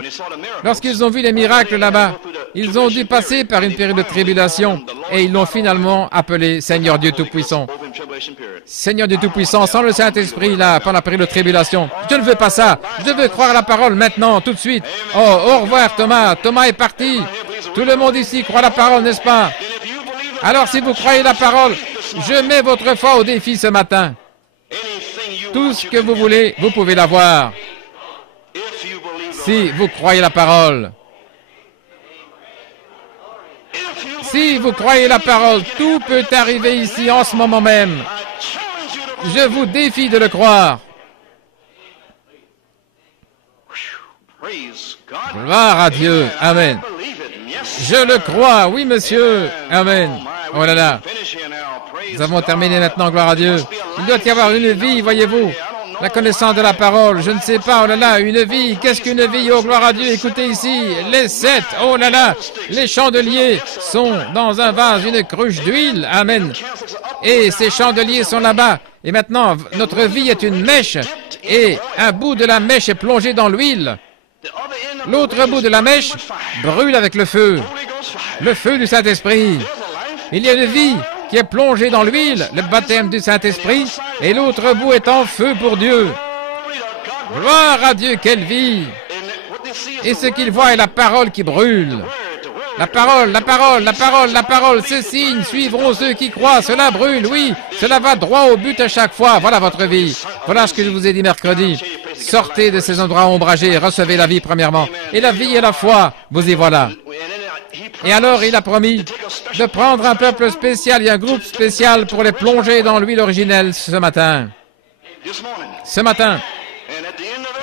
lorsqu'ils ont vu les miracles là-bas, Ils ont dû passer par une période de tribulation et ils l'ont finalement appelé Seigneur Dieu Tout-Puissant. Seigneur Dieu Tout-Puissant, sans le Saint-Esprit, là, pendant la période de tribulation. Je ne veux pas ça. Je veux croire à la parole maintenant, tout de suite. Oh, au revoir Thomas. Thomas est parti. Tout le monde ici croit la parole, n'est-ce pas? Alors si vous croyez la parole, je mets votre foi au défi ce matin. Tout ce que vous voulez, vous pouvez l'avoir. Si vous croyez la parole. Si vous croyez la parole, tout peut arriver ici en ce moment même. Je vous défie de le croire. Gloire à Dieu. Amen. Je le crois. Oui, monsieur. Amen. Oh là là. Nous avons terminé maintenant, gloire à Dieu. Il doit y avoir une vie, voyez-vous. La connaissance de la parole, je ne sais pas, oh là là, une vie, qu'est-ce qu'une vie, oh gloire à Dieu, écoutez ici, les 7, oh là là, les chandeliers sont dans un vase, une cruche d'huile, amen. Et ces chandeliers sont là-bas, et maintenant, notre vie est une mèche, et un bout de la mèche est plongé dans l'huile. L'autre bout de la mèche brûle avec le feu du Saint-Esprit. Il y a une vie qui est plongée dans l'huile, le baptême du Saint-Esprit, et l'autre bout est en feu pour Dieu. Gloire à Dieu, quelle vie! Et ce qu'il voit est la parole qui brûle. La parole, la parole, la parole, la parole, ces signes suivront ceux qui croient, cela brûle, oui, cela va droit au but à chaque fois. Voilà votre vie. Voilà ce que je vous ai dit mercredi. Sortez de ces endroits ombragés, recevez la vie premièrement. Et la vie et la foi, vous y voilà. Et alors il a promis de prendre un peuple spécial et un groupe spécial pour les plonger dans l'huile originelle ce matin. Ce matin.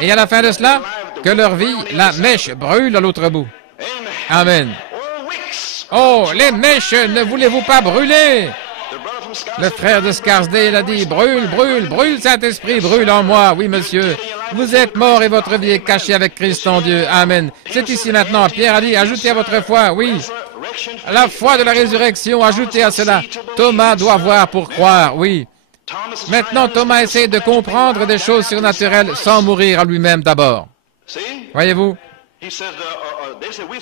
Et à la fin de cela, que leur vie, la mèche brûle à l'autre bout. Amen. Oh, les mèches, ne voulez-vous pas brûler? Le frère de Scarsdale a dit, brûle, brûle, brûle, Saint-Esprit, brûle en moi. Oui, monsieur. Vous êtes mort et votre vie est cachée avec Christ en Dieu. Amen. C'est ici maintenant. Pierre a dit, ajoutez à votre foi. Oui. La foi de la résurrection, ajoutez à cela. Thomas doit voir pour croire. Oui. Maintenant, Thomas essaie de comprendre des choses surnaturelles sans mourir à lui-même d'abord. Voyez-vous?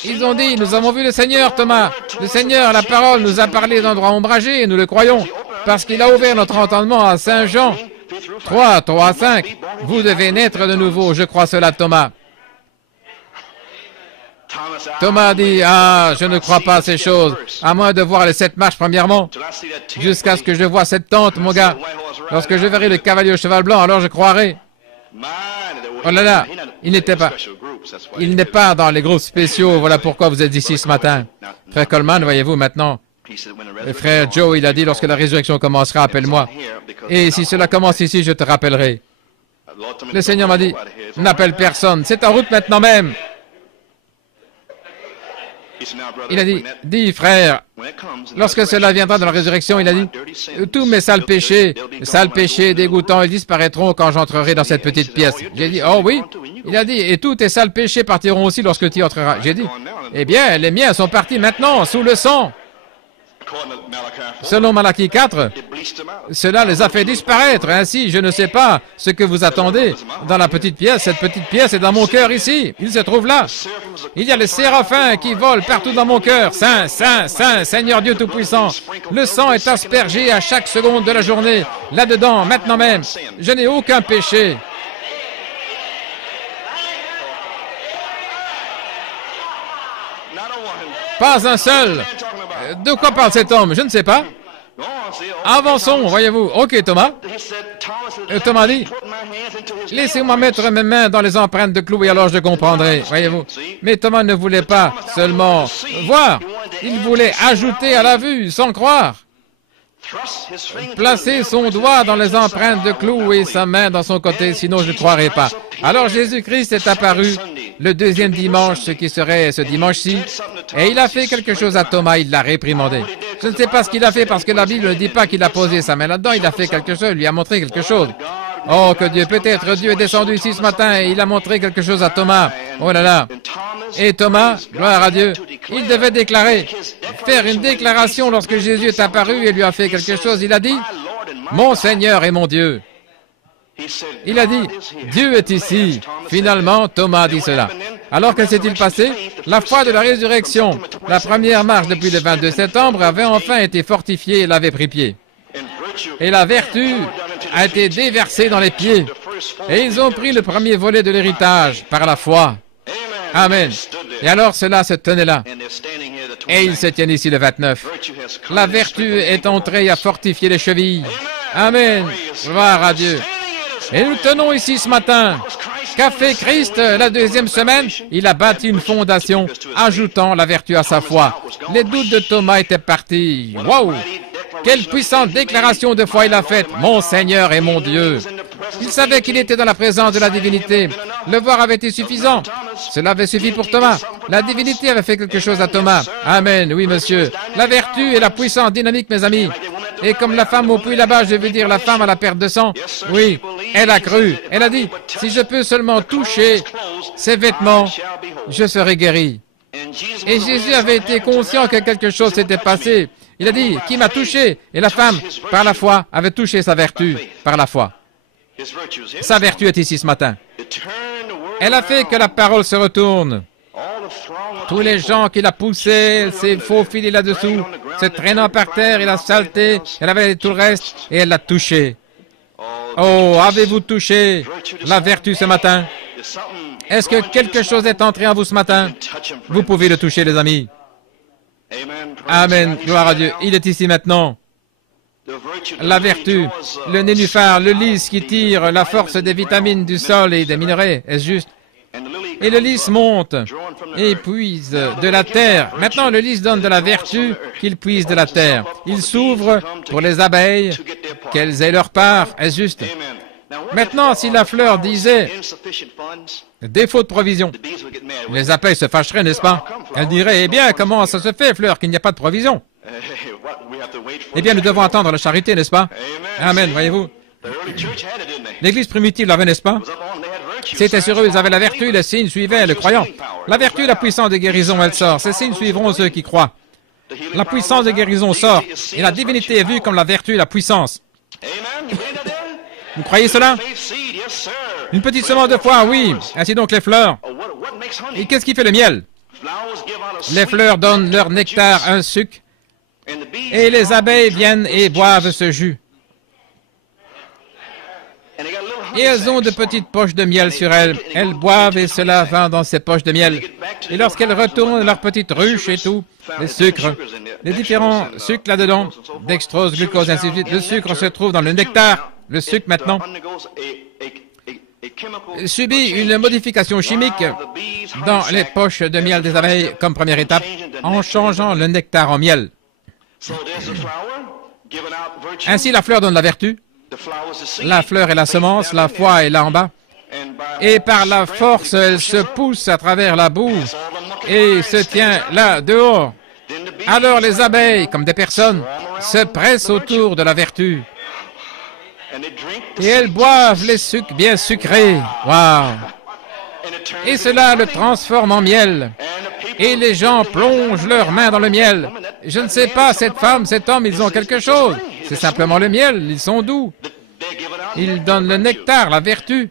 Ils ont dit, nous avons vu le Seigneur, Thomas. Le Seigneur, la parole, nous a parlé d'endroits ombragés et nous le croyons. Parce qu'il a ouvert notre entendement à Saint Jean 3, 3, 5. Vous devez naître de nouveau, je crois cela, Thomas. Thomas a dit, ah, je ne crois pas à ces choses, à moins de voir les 7 marches premièrement, jusqu'à ce que je vois cette tente, mon gars. Lorsque je verrai le cavalier au cheval blanc, alors je croirai. Oh là là, il n'est pas dans les groupes spéciaux, voilà pourquoi vous êtes ici ce matin. Frère Coleman, voyez-vous maintenant, le frère Joe, il a dit, lorsque la résurrection commencera, appelle-moi. Et si cela commence ici, je te rappellerai. Le Seigneur m'a dit, n'appelle personne, c'est en route maintenant même. Il a dit, dis frère, lorsque cela viendra dans la résurrection, il a dit, tous mes sales péchés dégoûtants, ils disparaîtront quand j'entrerai dans cette petite pièce. J'ai dit, oh oui. Il a dit, et tous tes sales péchés partiront aussi lorsque tu y entreras. J'ai dit, eh bien, les miens sont partis maintenant, sous le sang. Selon Malachie 4, cela les a fait disparaître. Ainsi, je ne sais pas ce que vous attendez dans la petite pièce. Cette petite pièce est dans mon cœur ici. Il se trouve là. Il y a les séraphins qui volent partout dans mon cœur. Saint, Saint, Saint, Seigneur Dieu Tout-Puissant. Le sang est aspergé à chaque seconde de la journée. Là-dedans, maintenant même, je n'ai aucun péché. Pas un seul. De quoi parle cet homme? Je ne sais pas. Avançons, voyez-vous. Ok, Thomas. Thomas dit, laissez-moi mettre mes mains dans les empreintes de clous et alors je comprendrai, voyez-vous. Mais Thomas ne voulait pas seulement voir. Il voulait ajouter à la vue, sans croire. Placer son doigt dans les empreintes de clous et sa main dans son côté, sinon je ne croirais pas. Alors Jésus-Christ est apparu le deuxième dimanche, ce qui serait ce dimanche-ci, et il a fait quelque chose à Thomas, il l'a réprimandé. Je ne sais pas ce qu'il a fait parce que la Bible ne dit pas qu'il a posé sa main là-dedans, il a fait quelque chose, il lui a montré quelque chose. Oh, que Dieu, peut-être Dieu est descendu ici ce matin et il a montré quelque chose à Thomas. Oh là là. Et Thomas, gloire à Dieu, il devait déclarer, faire une déclaration lorsque Jésus est apparu et lui a fait quelque chose. Il a dit, mon Seigneur et mon Dieu. Il a dit, Dieu est ici. Finalement, Thomas a dit cela. Alors que s'est-il passé? La foi de la résurrection, la première marche depuis le 22 septembre, avait enfin été fortifiée et l'avait pris pied. Et la vertu a été déversée dans les pieds. Et ils ont pris le premier volet de l'héritage par la foi. Amen. Et alors cela se tenait là. Et ils se tiennent ici le 29. La vertu est entrée à fortifier les chevilles. Amen. Gloire à Dieu. Et nous tenons ici ce matin. Qu'a fait Christ la deuxième semaine? Il a bâti une fondation, ajoutant la vertu à sa foi. Les doutes de Thomas étaient partis. Wow! Quelle puissante déclaration de foi il a faite. Mon Seigneur et mon Dieu. Il savait qu'il était dans la présence de la divinité. Le voir avait été suffisant. Cela avait suffi pour Thomas. La divinité avait fait quelque chose à Thomas. Amen, oui monsieur. La vertu et la puissance dynamique, mes amis. Et comme la femme au puits là-bas, je veux dire la femme à la perte de sang. Oui, elle a cru. Elle a dit, si je peux seulement toucher ses vêtements, je serai guéri. Et Jésus avait été conscient que quelque chose s'était passé. Il a dit, qui m'a touché? Et la femme, par la foi, avait touché sa vertu, par la foi. Sa vertu est ici ce matin. Elle a fait que la parole se retourne. Tous les gens qui la poussaient, elle s'est faufilée là-dessous, se traînant par terre et la saleté, elle avait tout le reste, et elle l'a touché. Oh, avez-vous touché la vertu ce matin? Est-ce que quelque chose est entré en vous ce matin? Vous pouvez le toucher, les amis. Amen, gloire à Dieu. Il est ici maintenant. La vertu, le nénuphar, le lys qui tire la force des vitamines du sol et des minerais, est-ce juste? Et le lys monte et puise de la terre. Maintenant, le lys donne de la vertu qu'il puise de la terre. Il s'ouvre pour les abeilles, qu'elles aient leur part, est-ce juste? Maintenant, si la fleur disait défaut de provision, les abeilles se fâcheraient, n'est-ce pas? Elles diraient, eh bien, comment ça se fait, fleur, qu'il n'y a pas de provision? Eh bien, nous devons attendre la charité, n'est-ce pas? Amen, voyez-vous. L'Église primitive l'avait, n'est-ce pas? C'était sur eux, ils avaient la vertu, les signes suivaient le croyant. La vertu, la puissance de guérison, elle sort. Ces signes suivront ceux qui croient. La puissance de guérison sort, et la divinité est vue comme la vertu et la puissance. Vous croyez cela? Une petite semence de foi, oui. Ainsi donc les fleurs. Et qu'est-ce qui fait le miel? Les fleurs donnent leur nectar, un sucre, et les abeilles viennent et boivent ce jus. Et elles ont de petites poches de miel sur elles. Elles boivent et cela va dans ces poches de miel. Et lorsqu'elles retournent leurs petites ruches et tout, les sucres, les différents sucres là-dedans, dextrose, glucose, ainsi de suite, le sucre se trouve dans le nectar. Le sucre maintenant subit une modification chimique dans les poches de miel des abeilles comme première étape en changeant le nectar en miel. Ainsi la fleur donne la vertu. La fleur est la semence, la foi est là en bas. Et par la force, elle se pousse à travers la boue et se tient là dehors. Alors les abeilles, comme des personnes, se pressent autour de la vertu. Et elles boivent les sucres bien sucrés. Waouh! Et cela le transforme en miel. Et les gens plongent leurs mains dans le miel. Je ne sais pas, cette femme, cet homme, ils ont quelque chose. C'est simplement le miel, ils sont doux. Ils donnent le nectar, la vertu.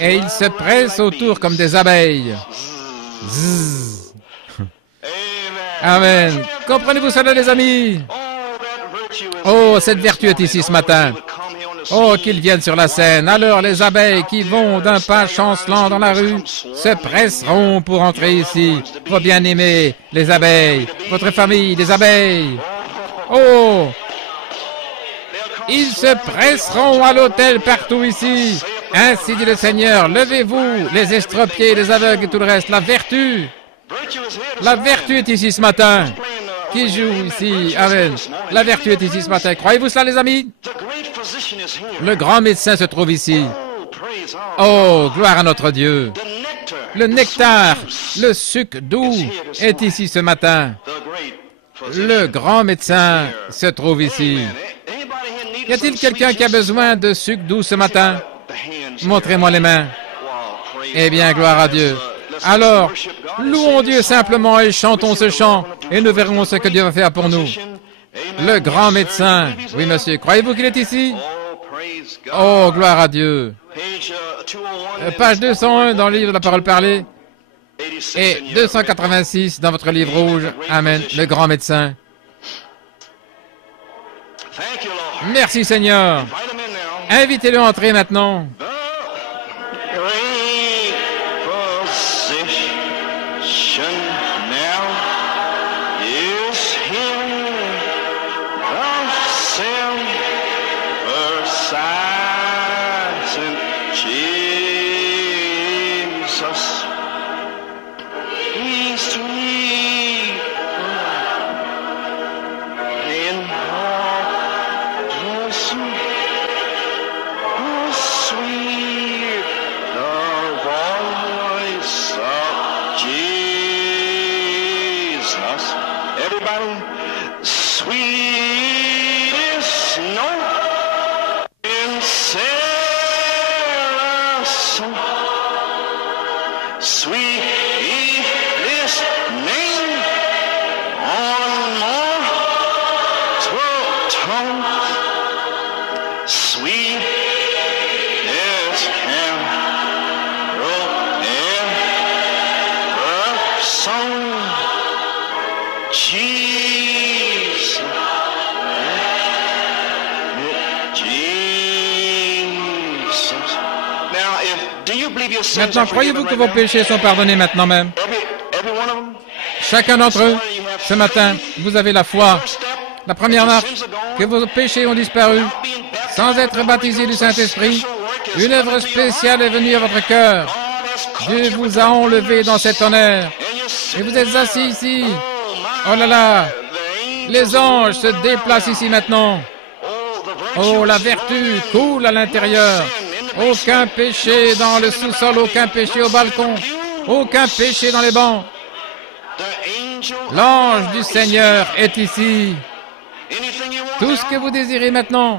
Et ils se pressent autour comme des abeilles. Zzz. Amen. Comprenez-vous cela, les amis? Oh, cette vertu est ici ce matin. Oh, qu'ils viennent sur la scène. Alors les abeilles qui vont d'un pas chancelant dans la rue se presseront pour entrer ici. Vos bien-aimés, les abeilles, votre famille, les abeilles. Oh! Ils se presseront à l'autel partout ici. Ainsi dit le Seigneur, levez-vous, les estropiés, les aveugles et tout le reste. La vertu est ici ce matin. Qui joue ici? Amen. La vertu est ici ce matin. Croyez-vous cela, les amis? Le grand médecin se trouve ici. Oh, gloire à notre Dieu. Le nectar, le sucre doux est ici ce matin. Le grand médecin se trouve ici. Y a-t-il quelqu'un qui a besoin de sucre doux ce matin? Montrez-moi les mains. Eh bien, gloire à Dieu. Alors, louons Dieu simplement et chantons ce chant, et nous verrons ce que Dieu va faire pour nous. Le grand médecin. Oui, monsieur. Croyez-vous qu'il est ici? Oh, gloire à Dieu. Page 201 dans le livre de la parole parlée et 286 dans votre livre rouge. Amen, le grand médecin. Merci Seigneur. Invitez-le à entrer maintenant. Maintenant, croyez-vous que vos péchés sont pardonnés maintenant même? Chacun d'entre eux, ce matin, vous avez la foi. La première marque, que vos péchés ont disparu. Sans être baptisé du Saint-Esprit, une œuvre spéciale est venue à votre cœur. Dieu vous a enlevé dans cet honneur. Et vous êtes assis ici. Oh là là! Les anges se déplacent ici maintenant. Oh, la vertu coule à l'intérieur. Aucun péché dans le sous-sol, aucun péché au balcon, aucun péché dans les bancs. L'ange du Seigneur est ici. Tout ce que vous désirez maintenant,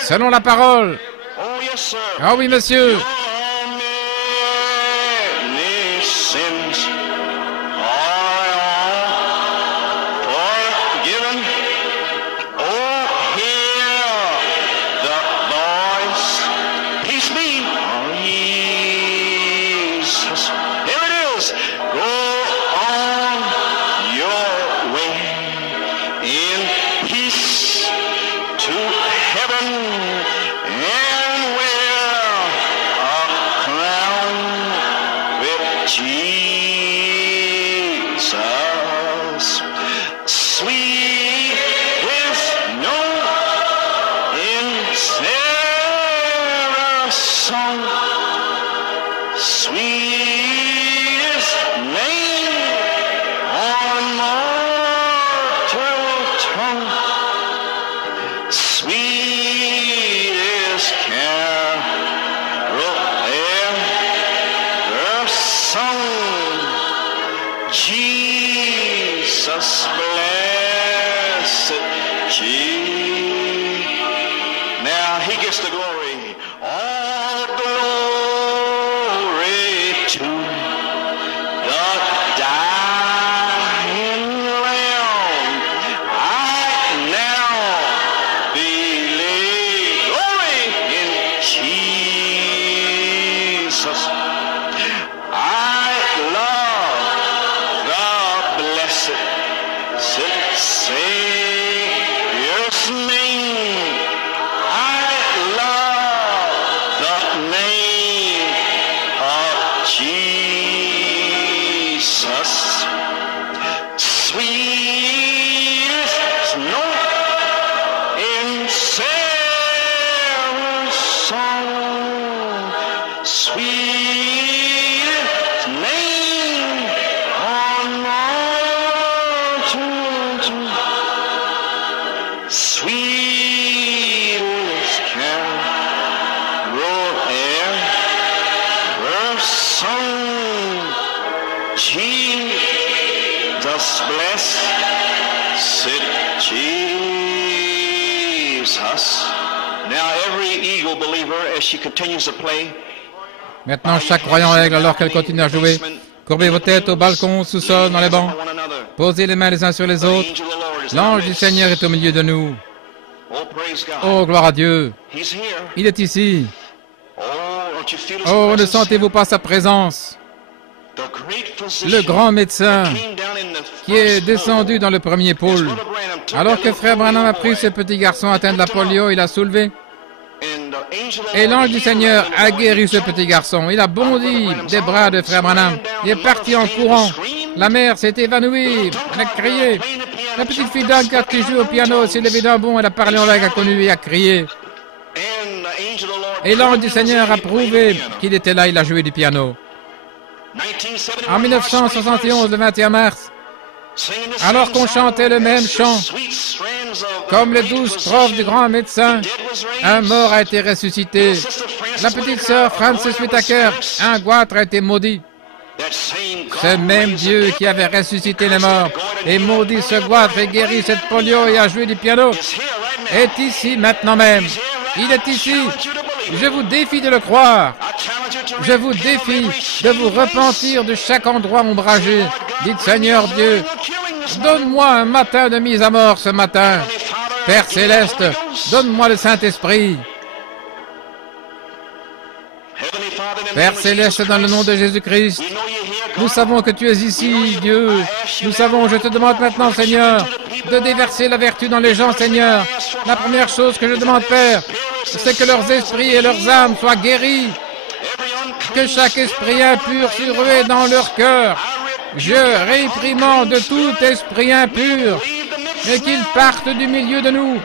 selon la parole. Ah oui, monsieur. Maintenant, chaque croyant aigle, alors qu'elle continue à jouer, courbez vos têtes au balcon, au sous-sol, dans les bancs. Posez les mains les uns sur les autres. L'ange du Seigneur est au milieu de nous. Oh, gloire à Dieu. Il est ici. Oh, ne sentez-vous pas sa présence? Le grand médecin qui est descendu dans le premier pôle. Alors que frère Branham a pris ce petit garçon atteint de la polio, il l'a soulevé. Et l'ange du Seigneur a guéri ce petit garçon. Il a bondi des bras de frère Branham. Il est parti en courant. La mère s'est évanouie. Elle a crié. La petite fille d'Anne qui joue au piano s'est levée d'un bond. Elle a parlé en langue inconnue et a crié. Et l'ange du Seigneur a prouvé qu'il était là. Il a joué du piano. En 1971, le 21 mars, alors qu'on chantait le même chant, comme les 12 strophes du grand médecin, un mort a été ressuscité. La petite sœur Frances Whitaker, un goitre a été maudit. Ce même Dieu qui avait ressuscité les morts et maudit ce goitre et guéri cette polio et a joué du piano, est ici maintenant même. Il est ici. Je vous défie de le croire. Je vous défie de vous repentir de chaque endroit ombragé. Dites, Seigneur Dieu, donne-moi un matin de mise à mort ce matin. Père Céleste, donne-moi le Saint-Esprit. Père Céleste, dans le nom de Jésus-Christ, nous savons que tu es ici, Dieu. Nous savons, je te demande maintenant, Seigneur, de déverser la vertu dans les gens, Seigneur. La première chose que je demande, Père, c'est que leurs esprits et leurs âmes soient guéris. Que chaque esprit impur soit rué dans leur cœur. Je réprimande tout esprit impur et qu'il parte du milieu de nous.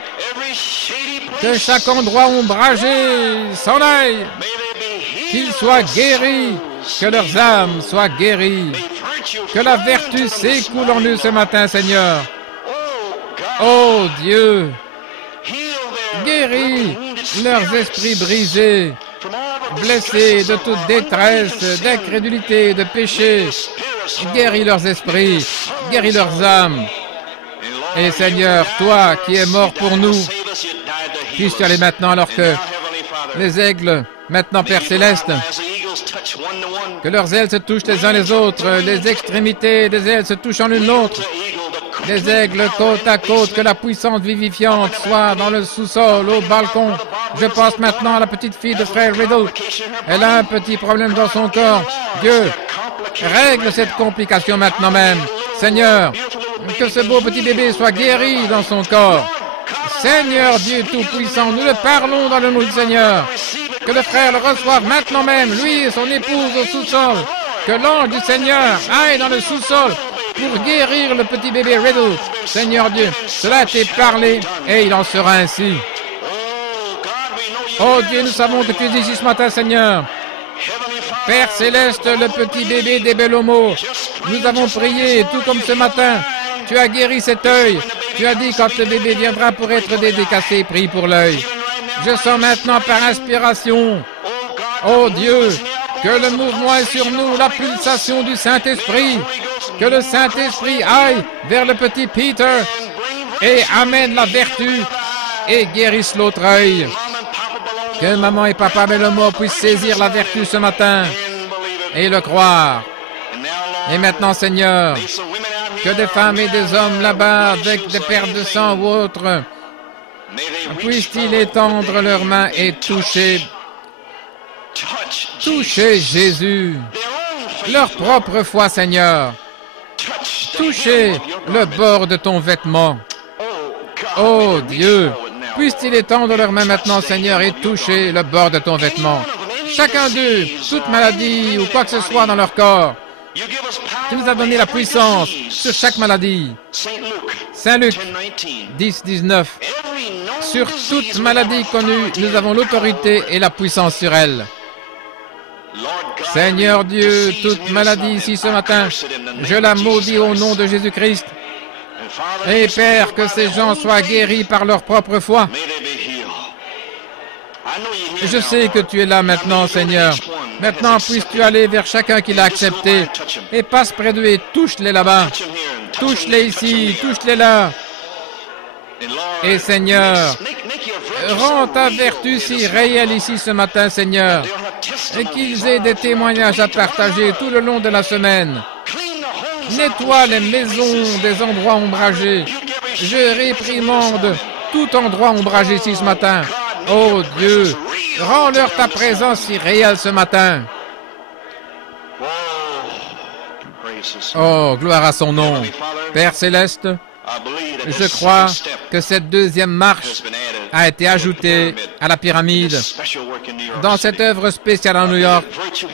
Que chaque endroit ombragé s'en aille. Qu'ils soient guéris. Que leurs âmes soient guéries. Que la vertu s'écoule en eux ce matin, Seigneur. Oh Dieu, guéris leurs esprits brisés, blessés de toute détresse, d'incrédulité, de péché. Guéris leurs esprits, guéris leurs âmes. Et Seigneur, toi qui es mort pour nous, puisses-tu aller maintenant alors que les aigles, maintenant Père Céleste, que leurs ailes se touchent les uns les autres, les extrémités des ailes se touchent en l'une l'autre. Les aigles côte à côte, que la puissance vivifiante soit dans le sous-sol, au balcon. Je pense maintenant à la petite fille de frère Riddle. Elle a un petit problème dans son corps. Dieu, règle cette complication maintenant même. Seigneur, que ce beau petit bébé soit guéri dans son corps. Seigneur Dieu Tout-Puissant, nous le parlons dans le nom du Seigneur. Que le frère le reçoive maintenant même, lui et son épouse au sous-sol. Que l'ange du Seigneur aille dans le sous-sol pour guérir le petit bébé Riddle. Seigneur Dieu, cela a été parlé et il en sera ainsi. Oh Dieu, nous savons que tu es ici ce matin, Seigneur. Père Céleste, le petit bébé des Bellomo, nous avons prié, tout comme ce matin. Tu as guéri cet œil. Tu as dit quand le bébé viendra pour être dédicacé, prie pour l'œil. Je sens maintenant par inspiration, oh Dieu, que le mouvement est sur nous, la pulsation du Saint-Esprit. Que le Saint-Esprit aille vers le petit Peter et amène la vertu et guérisse l'autre œil. Que maman et papa Bellomo puissent saisir la vertu ce matin et le croire. Et maintenant, Seigneur, que des femmes et des hommes là-bas avec des pertes de sang ou autres puissent-ils étendre leurs mains et toucher Jésus, leur propre foi, Seigneur. Toucher le bord de ton vêtement. Oh Dieu, puissent-ils étendre leurs mains maintenant, Seigneur, et toucher le bord de ton vêtement. Chacun d'eux, toute maladie ou quoi que ce soit dans leur corps. Tu nous as donné la puissance sur chaque maladie. Saint Luc 10, 19. Sur toute maladie connue, nous avons l'autorité et la puissance sur elle. Seigneur Dieu, toute maladie ici ce matin, je la maudis au nom de Jésus-Christ. Et Père, que ces gens soient guéris par leur propre foi. Je sais que tu es là maintenant, Seigneur. Maintenant, puisses-tu aller vers chacun qui l'a accepté et passe près d'eux et touche-les là-bas. Touche-les ici, touche-les là. Et Seigneur, rends ta vertu si réelle ici ce matin, Seigneur, et qu'ils aient des témoignages à partager tout le long de la semaine. Nettoie les maisons des endroits ombragés. Je réprimande tout endroit ombragé ici ce matin. Oh Dieu, rends-leur ta présence si réelle ce matin. Oh, gloire à son nom. Père Céleste, je crois que cette deuxième marche a été ajoutée à la pyramide. Dans cette œuvre spéciale à New York,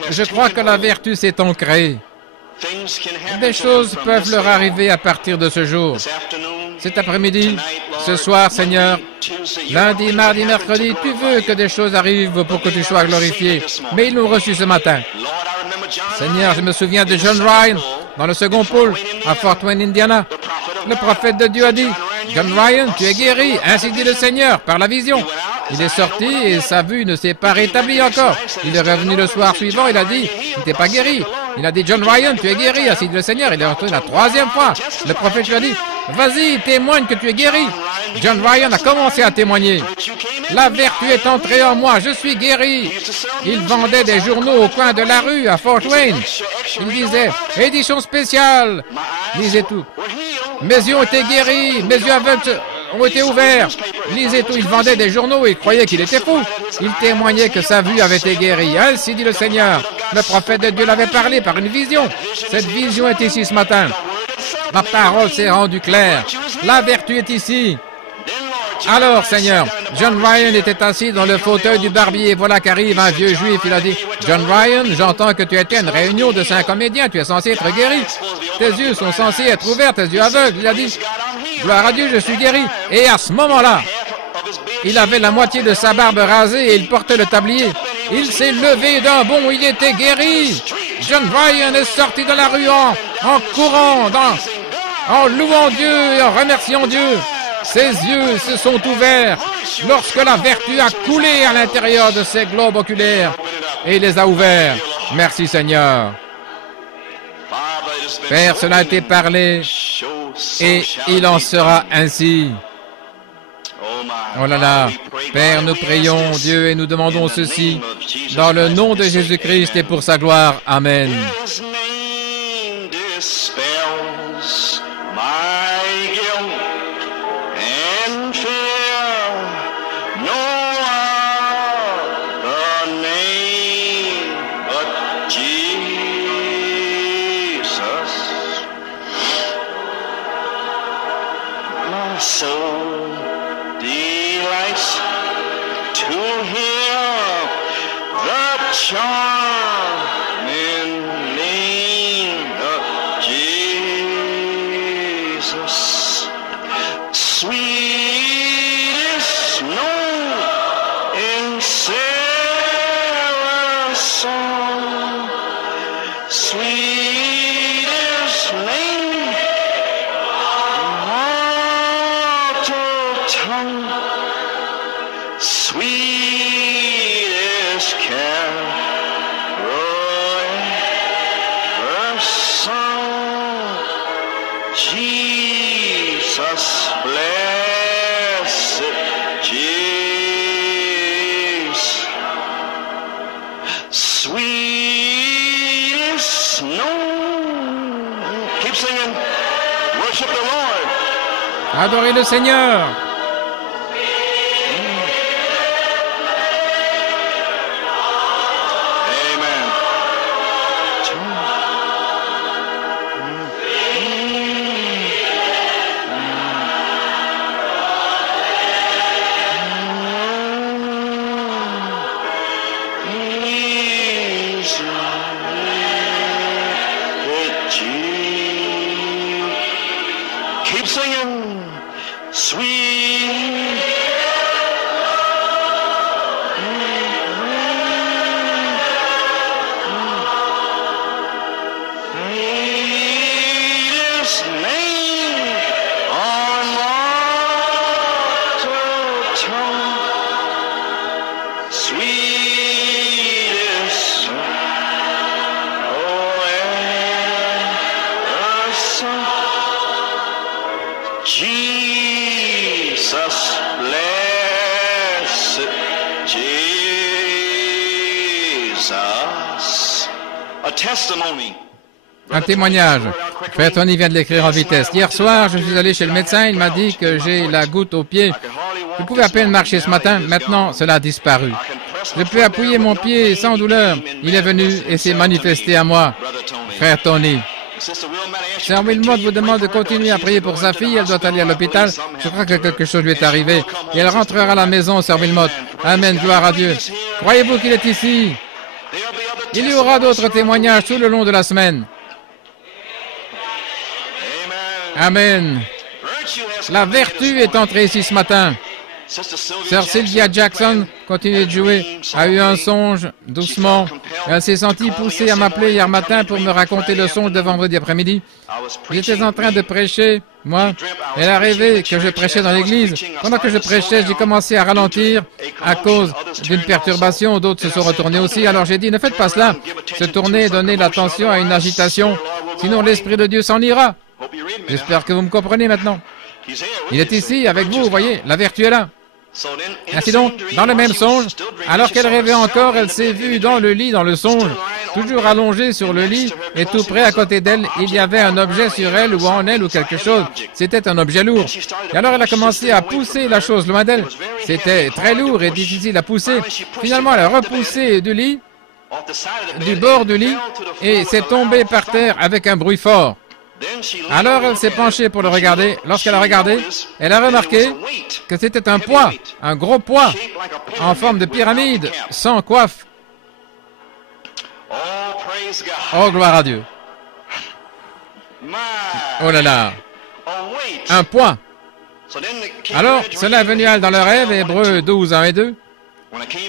je crois que la vertu s'est ancrée. Des choses peuvent leur arriver à partir de ce jour. Cet après-midi, ce soir, Seigneur, lundi, mardi, mercredi, tu veux que des choses arrivent pour que tu sois glorifié. Mais ils l'ont reçu ce matin. Seigneur, je me souviens de John Ryan dans le second pôle à Fort Wayne, Indiana. Le prophète de Dieu a dit, John Ryan, tu es guéri, ainsi dit le Seigneur, par la vision. Il est sorti et sa vue ne s'est pas rétablie encore. Il est revenu le soir suivant, il a dit, tu n'es pas guéri. Il a dit, John Ryan, tu es guéri, ainsi dit le Seigneur. Il est retourné la troisième fois. Le prophète lui a dit, vas-y, témoigne que tu es guéri. John Ryan a commencé à témoigner. La vertu est entrée en moi, je suis guéri. Il vendait des journaux au coin de la rue à Fort Wayne. Il disait, édition spéciale. Lisez tout. Mes yeux ont été guéris, mes yeux aveugles ont été ouverts. Lisez tout, il vendait des journaux et croyait qu'il était fou. Il témoignait que sa vue avait été guérie. Ainsi dit le Seigneur. Le prophète de Dieu l'avait parlé par une vision. Cette vision est ici ce matin. Ma parole s'est rendue claire. La vertu est ici. Alors, Seigneur, John Ryan était assis dans le fauteuil du barbier. Voilà qu'arrive un vieux juif. Il a dit, John Ryan, j'entends que tu étais à une réunion de 5 comédiens. Tu es censé être guéri. Tes yeux sont censés être ouverts, tes yeux aveugles. Il a dit, gloire à Dieu, je suis guéri. Et à ce moment-là, il avait la moitié de sa barbe rasée et il portait le tablier. Il s'est levé d'un bond, il était guéri. John Ryan est sorti de la rue en courant, en louant Dieu et en remerciant Dieu. Ses yeux se sont ouverts lorsque la vertu a coulé à l'intérieur de ses globes oculaires et il les a ouverts. Merci Seigneur. Père, cela a été parlé et il en sera ainsi. Oh là là, Père, nous prions Dieu et nous demandons ceci dans le nom de Jésus-Christ et pour sa gloire. Amen. Adorez le Seigneur. Un témoignage. Frère Tony vient de l'écrire en vitesse. Hier soir, je suis allé chez le médecin. Il m'a dit que j'ai la goutte au pied Je pouvais à peine marcher ce matin, maintenant cela a disparu. Je peux appuyer mon pied sans douleur. Il est venu et s'est manifesté à moi, frère Tony. Sœur Wilmot vous demande de continuer à prier pour sa fille. Elle doit aller à l'hôpital. Je crois que quelque chose lui est arrivé. Et elle rentrera à la maison, Sœur Wilmot. Amen, gloire à Dieu. Croyez-vous qu'il est ici? Il y aura d'autres témoignages tout le long de la semaine. Amen. La vertu est entrée ici ce matin. Sœur Sylvia Jackson continue de jouer, a eu un songe, doucement. Elle s'est sentie poussée à m'appeler hier matin pour me raconter le songe de vendredi après-midi. J'étais en train de prêcher, moi. Elle a rêvé que je prêchais dans l'église. Pendant que je prêchais, j'ai commencé à ralentir à cause d'une perturbation. D'autres se sont retournés aussi. Alors j'ai dit, ne faites pas cela. Se tourner et donner l'attention à une agitation. Sinon l'Esprit de Dieu s'en ira. J'espère que vous me comprenez maintenant. Il est ici avec vous, vous voyez, la vertu est là. Ainsi donc, dans le même songe, alors qu'elle rêvait encore, elle s'est vue dans le lit, dans le songe, toujours allongée sur le lit, et tout près à côté d'elle, il y avait un objet sur elle ou en elle ou quelque chose. C'était un objet lourd. Et alors elle a commencé à pousser la chose loin d'elle. C'était très lourd et difficile à pousser. Finalement, elle a repoussé du lit, du bord du lit, et s'est tombée par terre avec un bruit fort. Alors elle s'est penchée pour le regarder. Lorsqu'elle a regardé, elle a remarqué que c'était un poids, un gros poids, en forme de pyramide, sans coiffe. Oh, gloire à Dieu. Oh là là. Un poids. Alors, cela est venu à elle dans le rêve, Hébreux 12, 1 et 2.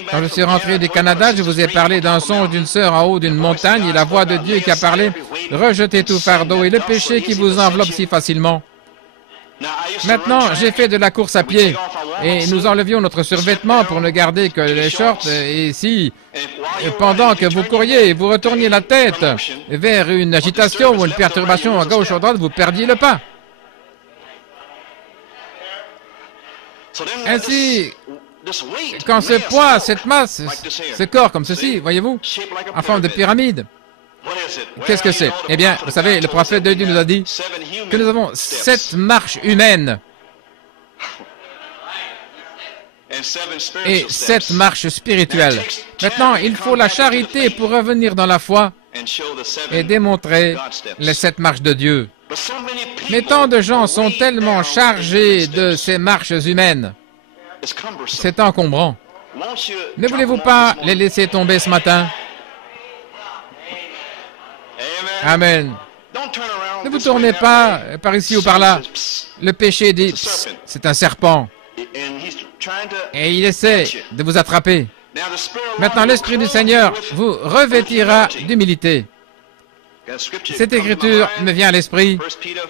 Quand je suis rentré du Canada, je vous ai parlé d'un songe d'une sœur en haut d'une montagne et la voix de Dieu qui a parlé « Rejetez tout fardeau et le péché qui vous enveloppe si facilement. » Maintenant, j'ai fait de la course à pied et nous enlevions notre survêtement pour ne garder que les shorts et si, pendant que vous couriez et vous retourniez la tête vers une agitation ou une perturbation à gauche ou à droite, vous perdiez le pas. Ainsi, quand ce poids, cette masse, ce corps comme ceci, voyez-vous, en forme de pyramide, qu'est-ce que c'est? Eh bien, vous savez, le prophète de Dieu nous a dit que nous avons 7 marches humaines et 7 marches spirituelles. Maintenant, il faut la charité pour revenir dans la foi et démontrer les 7 marches de Dieu. Mais tant de gens sont tellement chargés de ces marches humaines. C'est encombrant. Ne voulez-vous pas les laisser tomber ce matin? Amen. Ne vous tournez pas par ici ou par là. Le péché dit, c'est un serpent. Et il essaie de vous attraper. Maintenant, l'Esprit du Seigneur vous revêtira d'humilité. Cette écriture me vient à l'esprit.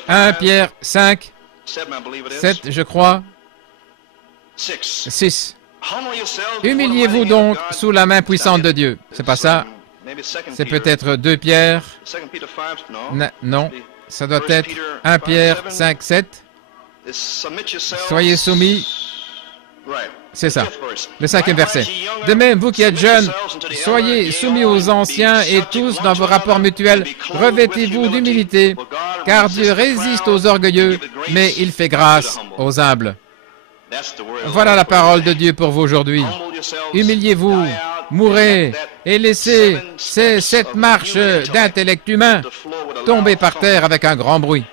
1 Pierre 5, 7, je crois. 6. Humiliez-vous donc sous la main puissante de Dieu. C'est pas ça. C'est peut-être 2 Pierre. Non, ça doit être 1 Pierre 5, 7. Soyez soumis. C'est ça, le 5e verset. De même, vous qui êtes jeunes, soyez soumis aux anciens et tous dans vos rapports mutuels, revêtez-vous d'humilité, car Dieu résiste aux orgueilleux, mais il fait grâce aux humbles. Voilà la parole de Dieu pour vous aujourd'hui. Humiliez-vous, mourrez et laissez ces 7 marches d'intellect humain tomber par terre avec un grand bruit.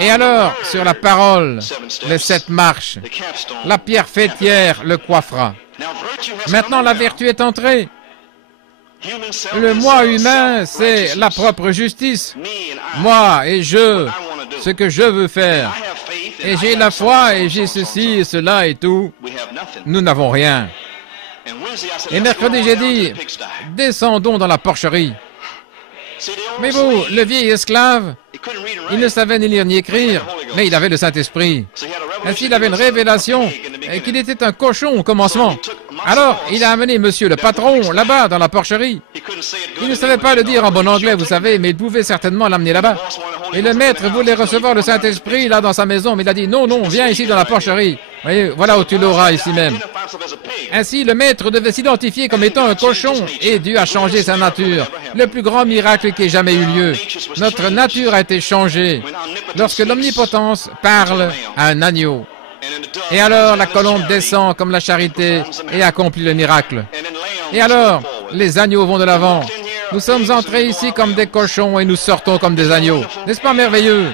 Et alors, sur la parole, les 7 marches, la pierre fêtière le coiffera. Maintenant, la vertu est entrée. Le moi humain, c'est la propre justice. Moi et je, ce que je veux faire. Et j'ai la foi et j'ai ceci et cela et tout. Nous n'avons rien. Et mercredi, j'ai dit, descendons dans la porcherie. Mais vous, le vieil esclave, il ne savait ni lire ni écrire, mais il avait le Saint-Esprit. Ainsi, il avait une révélation qu'il était un cochon au commencement. Alors, il a amené monsieur le patron là-bas dans la porcherie. Il ne savait pas le dire en bon anglais, vous savez, mais il pouvait certainement l'amener là-bas. Et le maître voulait recevoir le Saint-Esprit là dans sa maison, mais il a dit non, non, viens ici dans la porcherie. Voyez, voilà où tu l'auras ici même. Ainsi, le maître devait s'identifier comme étant un cochon et Dieu a changé sa nature. Le plus grand miracle qui ait jamais eu lieu. Notre nature a été changée lorsque l'omnipotence parle à un agneau. Et alors la colombe descend comme la charité et accomplit le miracle. Et alors les agneaux vont de l'avant. Nous sommes entrés ici comme des cochons et nous sortons comme des agneaux. N'est-ce pas merveilleux?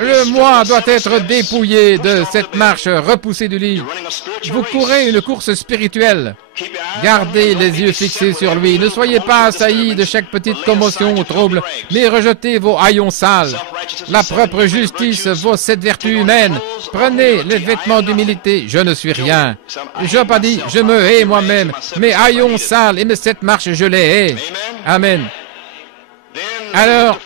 Le moi doit être dépouillé de cette marche repoussée du lit. Vous courez une course spirituelle. Gardez les yeux fixés sur lui. Ne soyez pas assaillis de chaque petite commotion ou trouble, mais rejetez vos haillons sales. La propre justice vaut cette vertu humaine. Prenez les vêtements d'humilité. Je ne suis rien. Job a dit, je me hais moi-même. Mes haillons sales et cette marche, je les hais. Amen. Alors,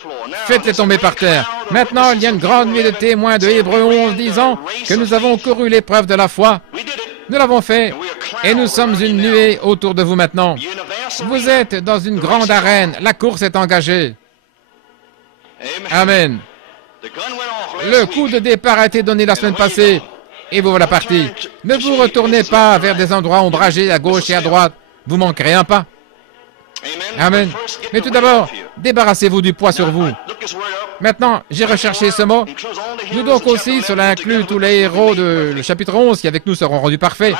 faites-les tomber par terre. Maintenant, il y a une grande nuée de témoins de Hébreux 11 disant que nous avons couru l'épreuve de la foi. Nous l'avons fait et nous sommes une nuée autour de vous maintenant. Vous êtes dans une grande arène. La course est engagée. Amen. Le coup de départ a été donné la semaine passée et vous voilà partis. Ne vous retournez pas vers des endroits ombragés à gauche et à droite. Vous manquerez un pas. Amen. Mais tout d'abord, débarrassez-vous du poids sur vous. Maintenant, j'ai recherché ce mot. Nous donc aussi, cela inclut tous les héros de le chapitre 11 qui avec nous seront rendus parfaits.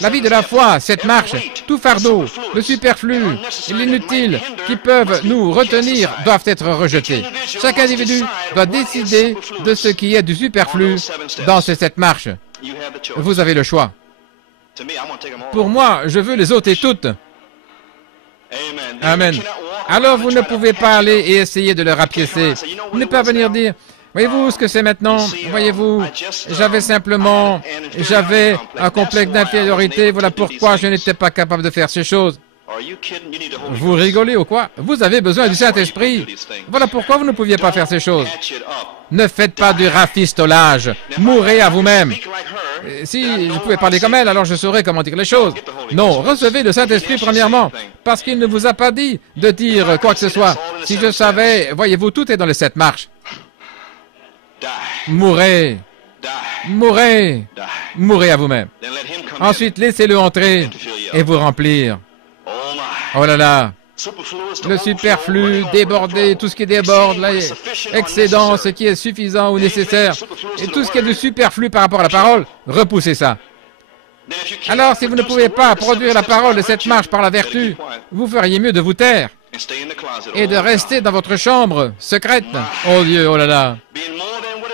La vie de la foi, cette marche, tout fardeau, le superflu et l'inutile qui peuvent nous retenir doivent être rejetés. Chaque individu doit décider de ce qui est du superflu dans ces 7 marches. Vous avez le choix. Pour moi, je veux les ôter toutes. Amen. Alors vous ne pouvez pas aller et essayer de le rapiécer. Ne pas venir dire, voyez-vous ce que c'est maintenant? Voyez-vous, j'avais un complexe d'infériorité, voilà pourquoi je n'étais pas capable de faire ces choses. Vous rigolez ou quoi? Vous avez besoin du Saint-Esprit. Voilà pourquoi vous ne pouviez pas faire ces choses. Ne faites pas du rafistolage. Mourrez à vous-même. Si je pouvais parler comme elle, alors je saurais comment dire les choses. Non, recevez le Saint-Esprit premièrement, parce qu'il ne vous a pas dit de dire quoi que ce soit. Si je savais, voyez-vous, tout est dans les 7 marches. Mourrez. Mourrez. Mourrez à vous-même. Ensuite, laissez-le entrer et vous remplir. Oh là là. Le superflu, débordé, tout ce qui déborde, l'excédent, ce qui est suffisant ou nécessaire, et tout ce qui est de superflu par rapport à la parole, repoussez ça. Alors, si vous ne pouvez pas produire la parole de cette marche par la vertu, vous feriez mieux de vous taire et de rester dans votre chambre secrète. Oh Dieu, oh là là.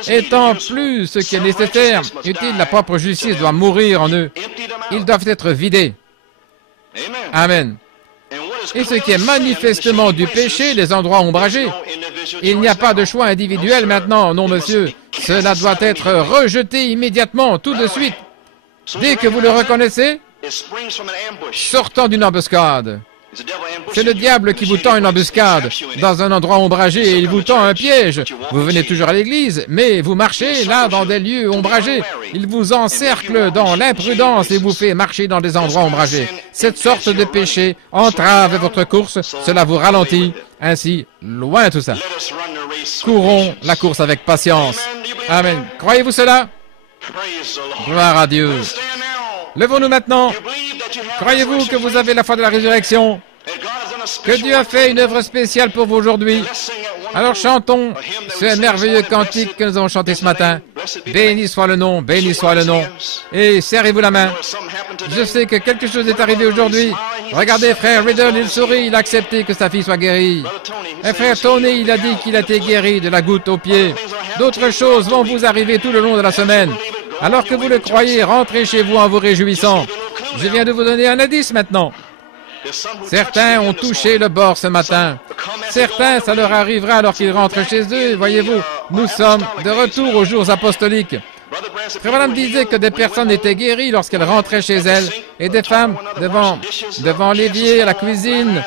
Étant plus ce qui est nécessaire, utile, la propre justice doit mourir en eux. Ils doivent être vidés. Amen. Et ce qui est manifestement du péché, les endroits ombragés. Il n'y a pas de choix individuel maintenant, non monsieur. Cela doit être rejeté immédiatement, tout de suite. Dès que vous le reconnaissez, sortant d'une embuscade. C'est le diable qui vous tend une embuscade dans un endroit ombragé et il vous tend un piège. Vous venez toujours à l'église, mais vous marchez là dans des lieux ombragés. Il vous encercle dans l'imprudence et vous fait marcher dans des endroits ombragés. Cette sorte de péché entrave votre course, cela vous ralentit. Ainsi, loin tout ça. Courons la course avec patience. Amen. Croyez-vous cela? Gloire à Dieu. Levons-nous maintenant. Croyez-vous que vous avez la foi de la résurrection? Que Dieu a fait une œuvre spéciale pour vous aujourd'hui? Alors chantons ce merveilleux cantique que nous avons chanté ce matin. Béni soit le nom, béni soit le nom. Et serrez-vous la main. Je sais que quelque chose est arrivé aujourd'hui. Regardez, frère Riddle, il sourit, il a accepté que sa fille soit guérie. Et frère Tony, il a dit qu'il a été guéri de la goutte au pied. D'autres choses vont vous arriver tout le long de la semaine. Alors que vous le croyez, rentrez chez vous en vous réjouissant. Je viens de vous donner un indice maintenant. Certains ont touché le bord ce matin. Certains, ça leur arrivera alors qu'ils rentrent chez eux. Voyez-vous, nous sommes de retour aux jours apostoliques. Frère Branham disait que des personnes étaient guéries lorsqu'elles rentraient chez elles et des femmes devant l'évier, à la cuisine,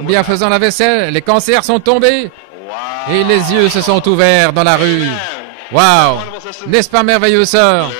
ou bien faisant la vaisselle, les cancers sont tombés et les yeux se sont ouverts dans la rue. Waouh! N'est-ce pas merveilleux, sœur?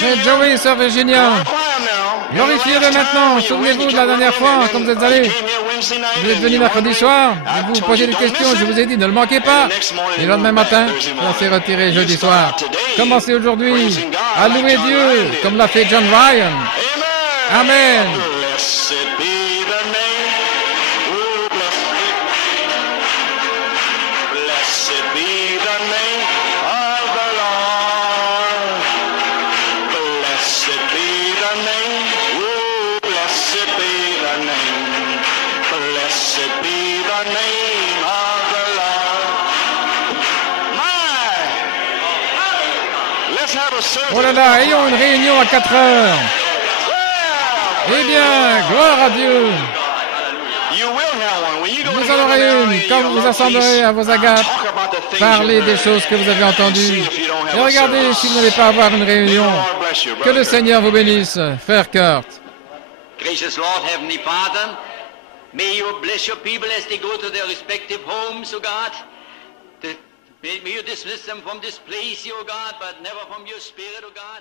Mais Joey, Sir Virginia, glorifiez-le maintenant. Souvenez-vous de la dernière fois, quand vous êtes allé. Vous êtes venu mercredi soir, vous vous posez des questions, je vous ai dit, ne le manquez pas. Et le lendemain matin, on s'est retiré jeudi soir. Commencez aujourd'hui à louer Dieu, comme l'a fait John Ryan. Amen. Oh là là, ayons une réunion à 4 heures. Eh bien, gloire à Dieu. Vous en aurez une quand vous vous assemblerez à vos agapes. Parlez des choses que vous avez entendues. Et regardez si vous n'allez pas avoir une réunion. Que le Seigneur vous bénisse, frère Kurt. Gracious Lord, Heavenly Father, may you bless your people as they go to their respective homes, O God. May you dismiss them from this place, O God, but never from your spirit, O God.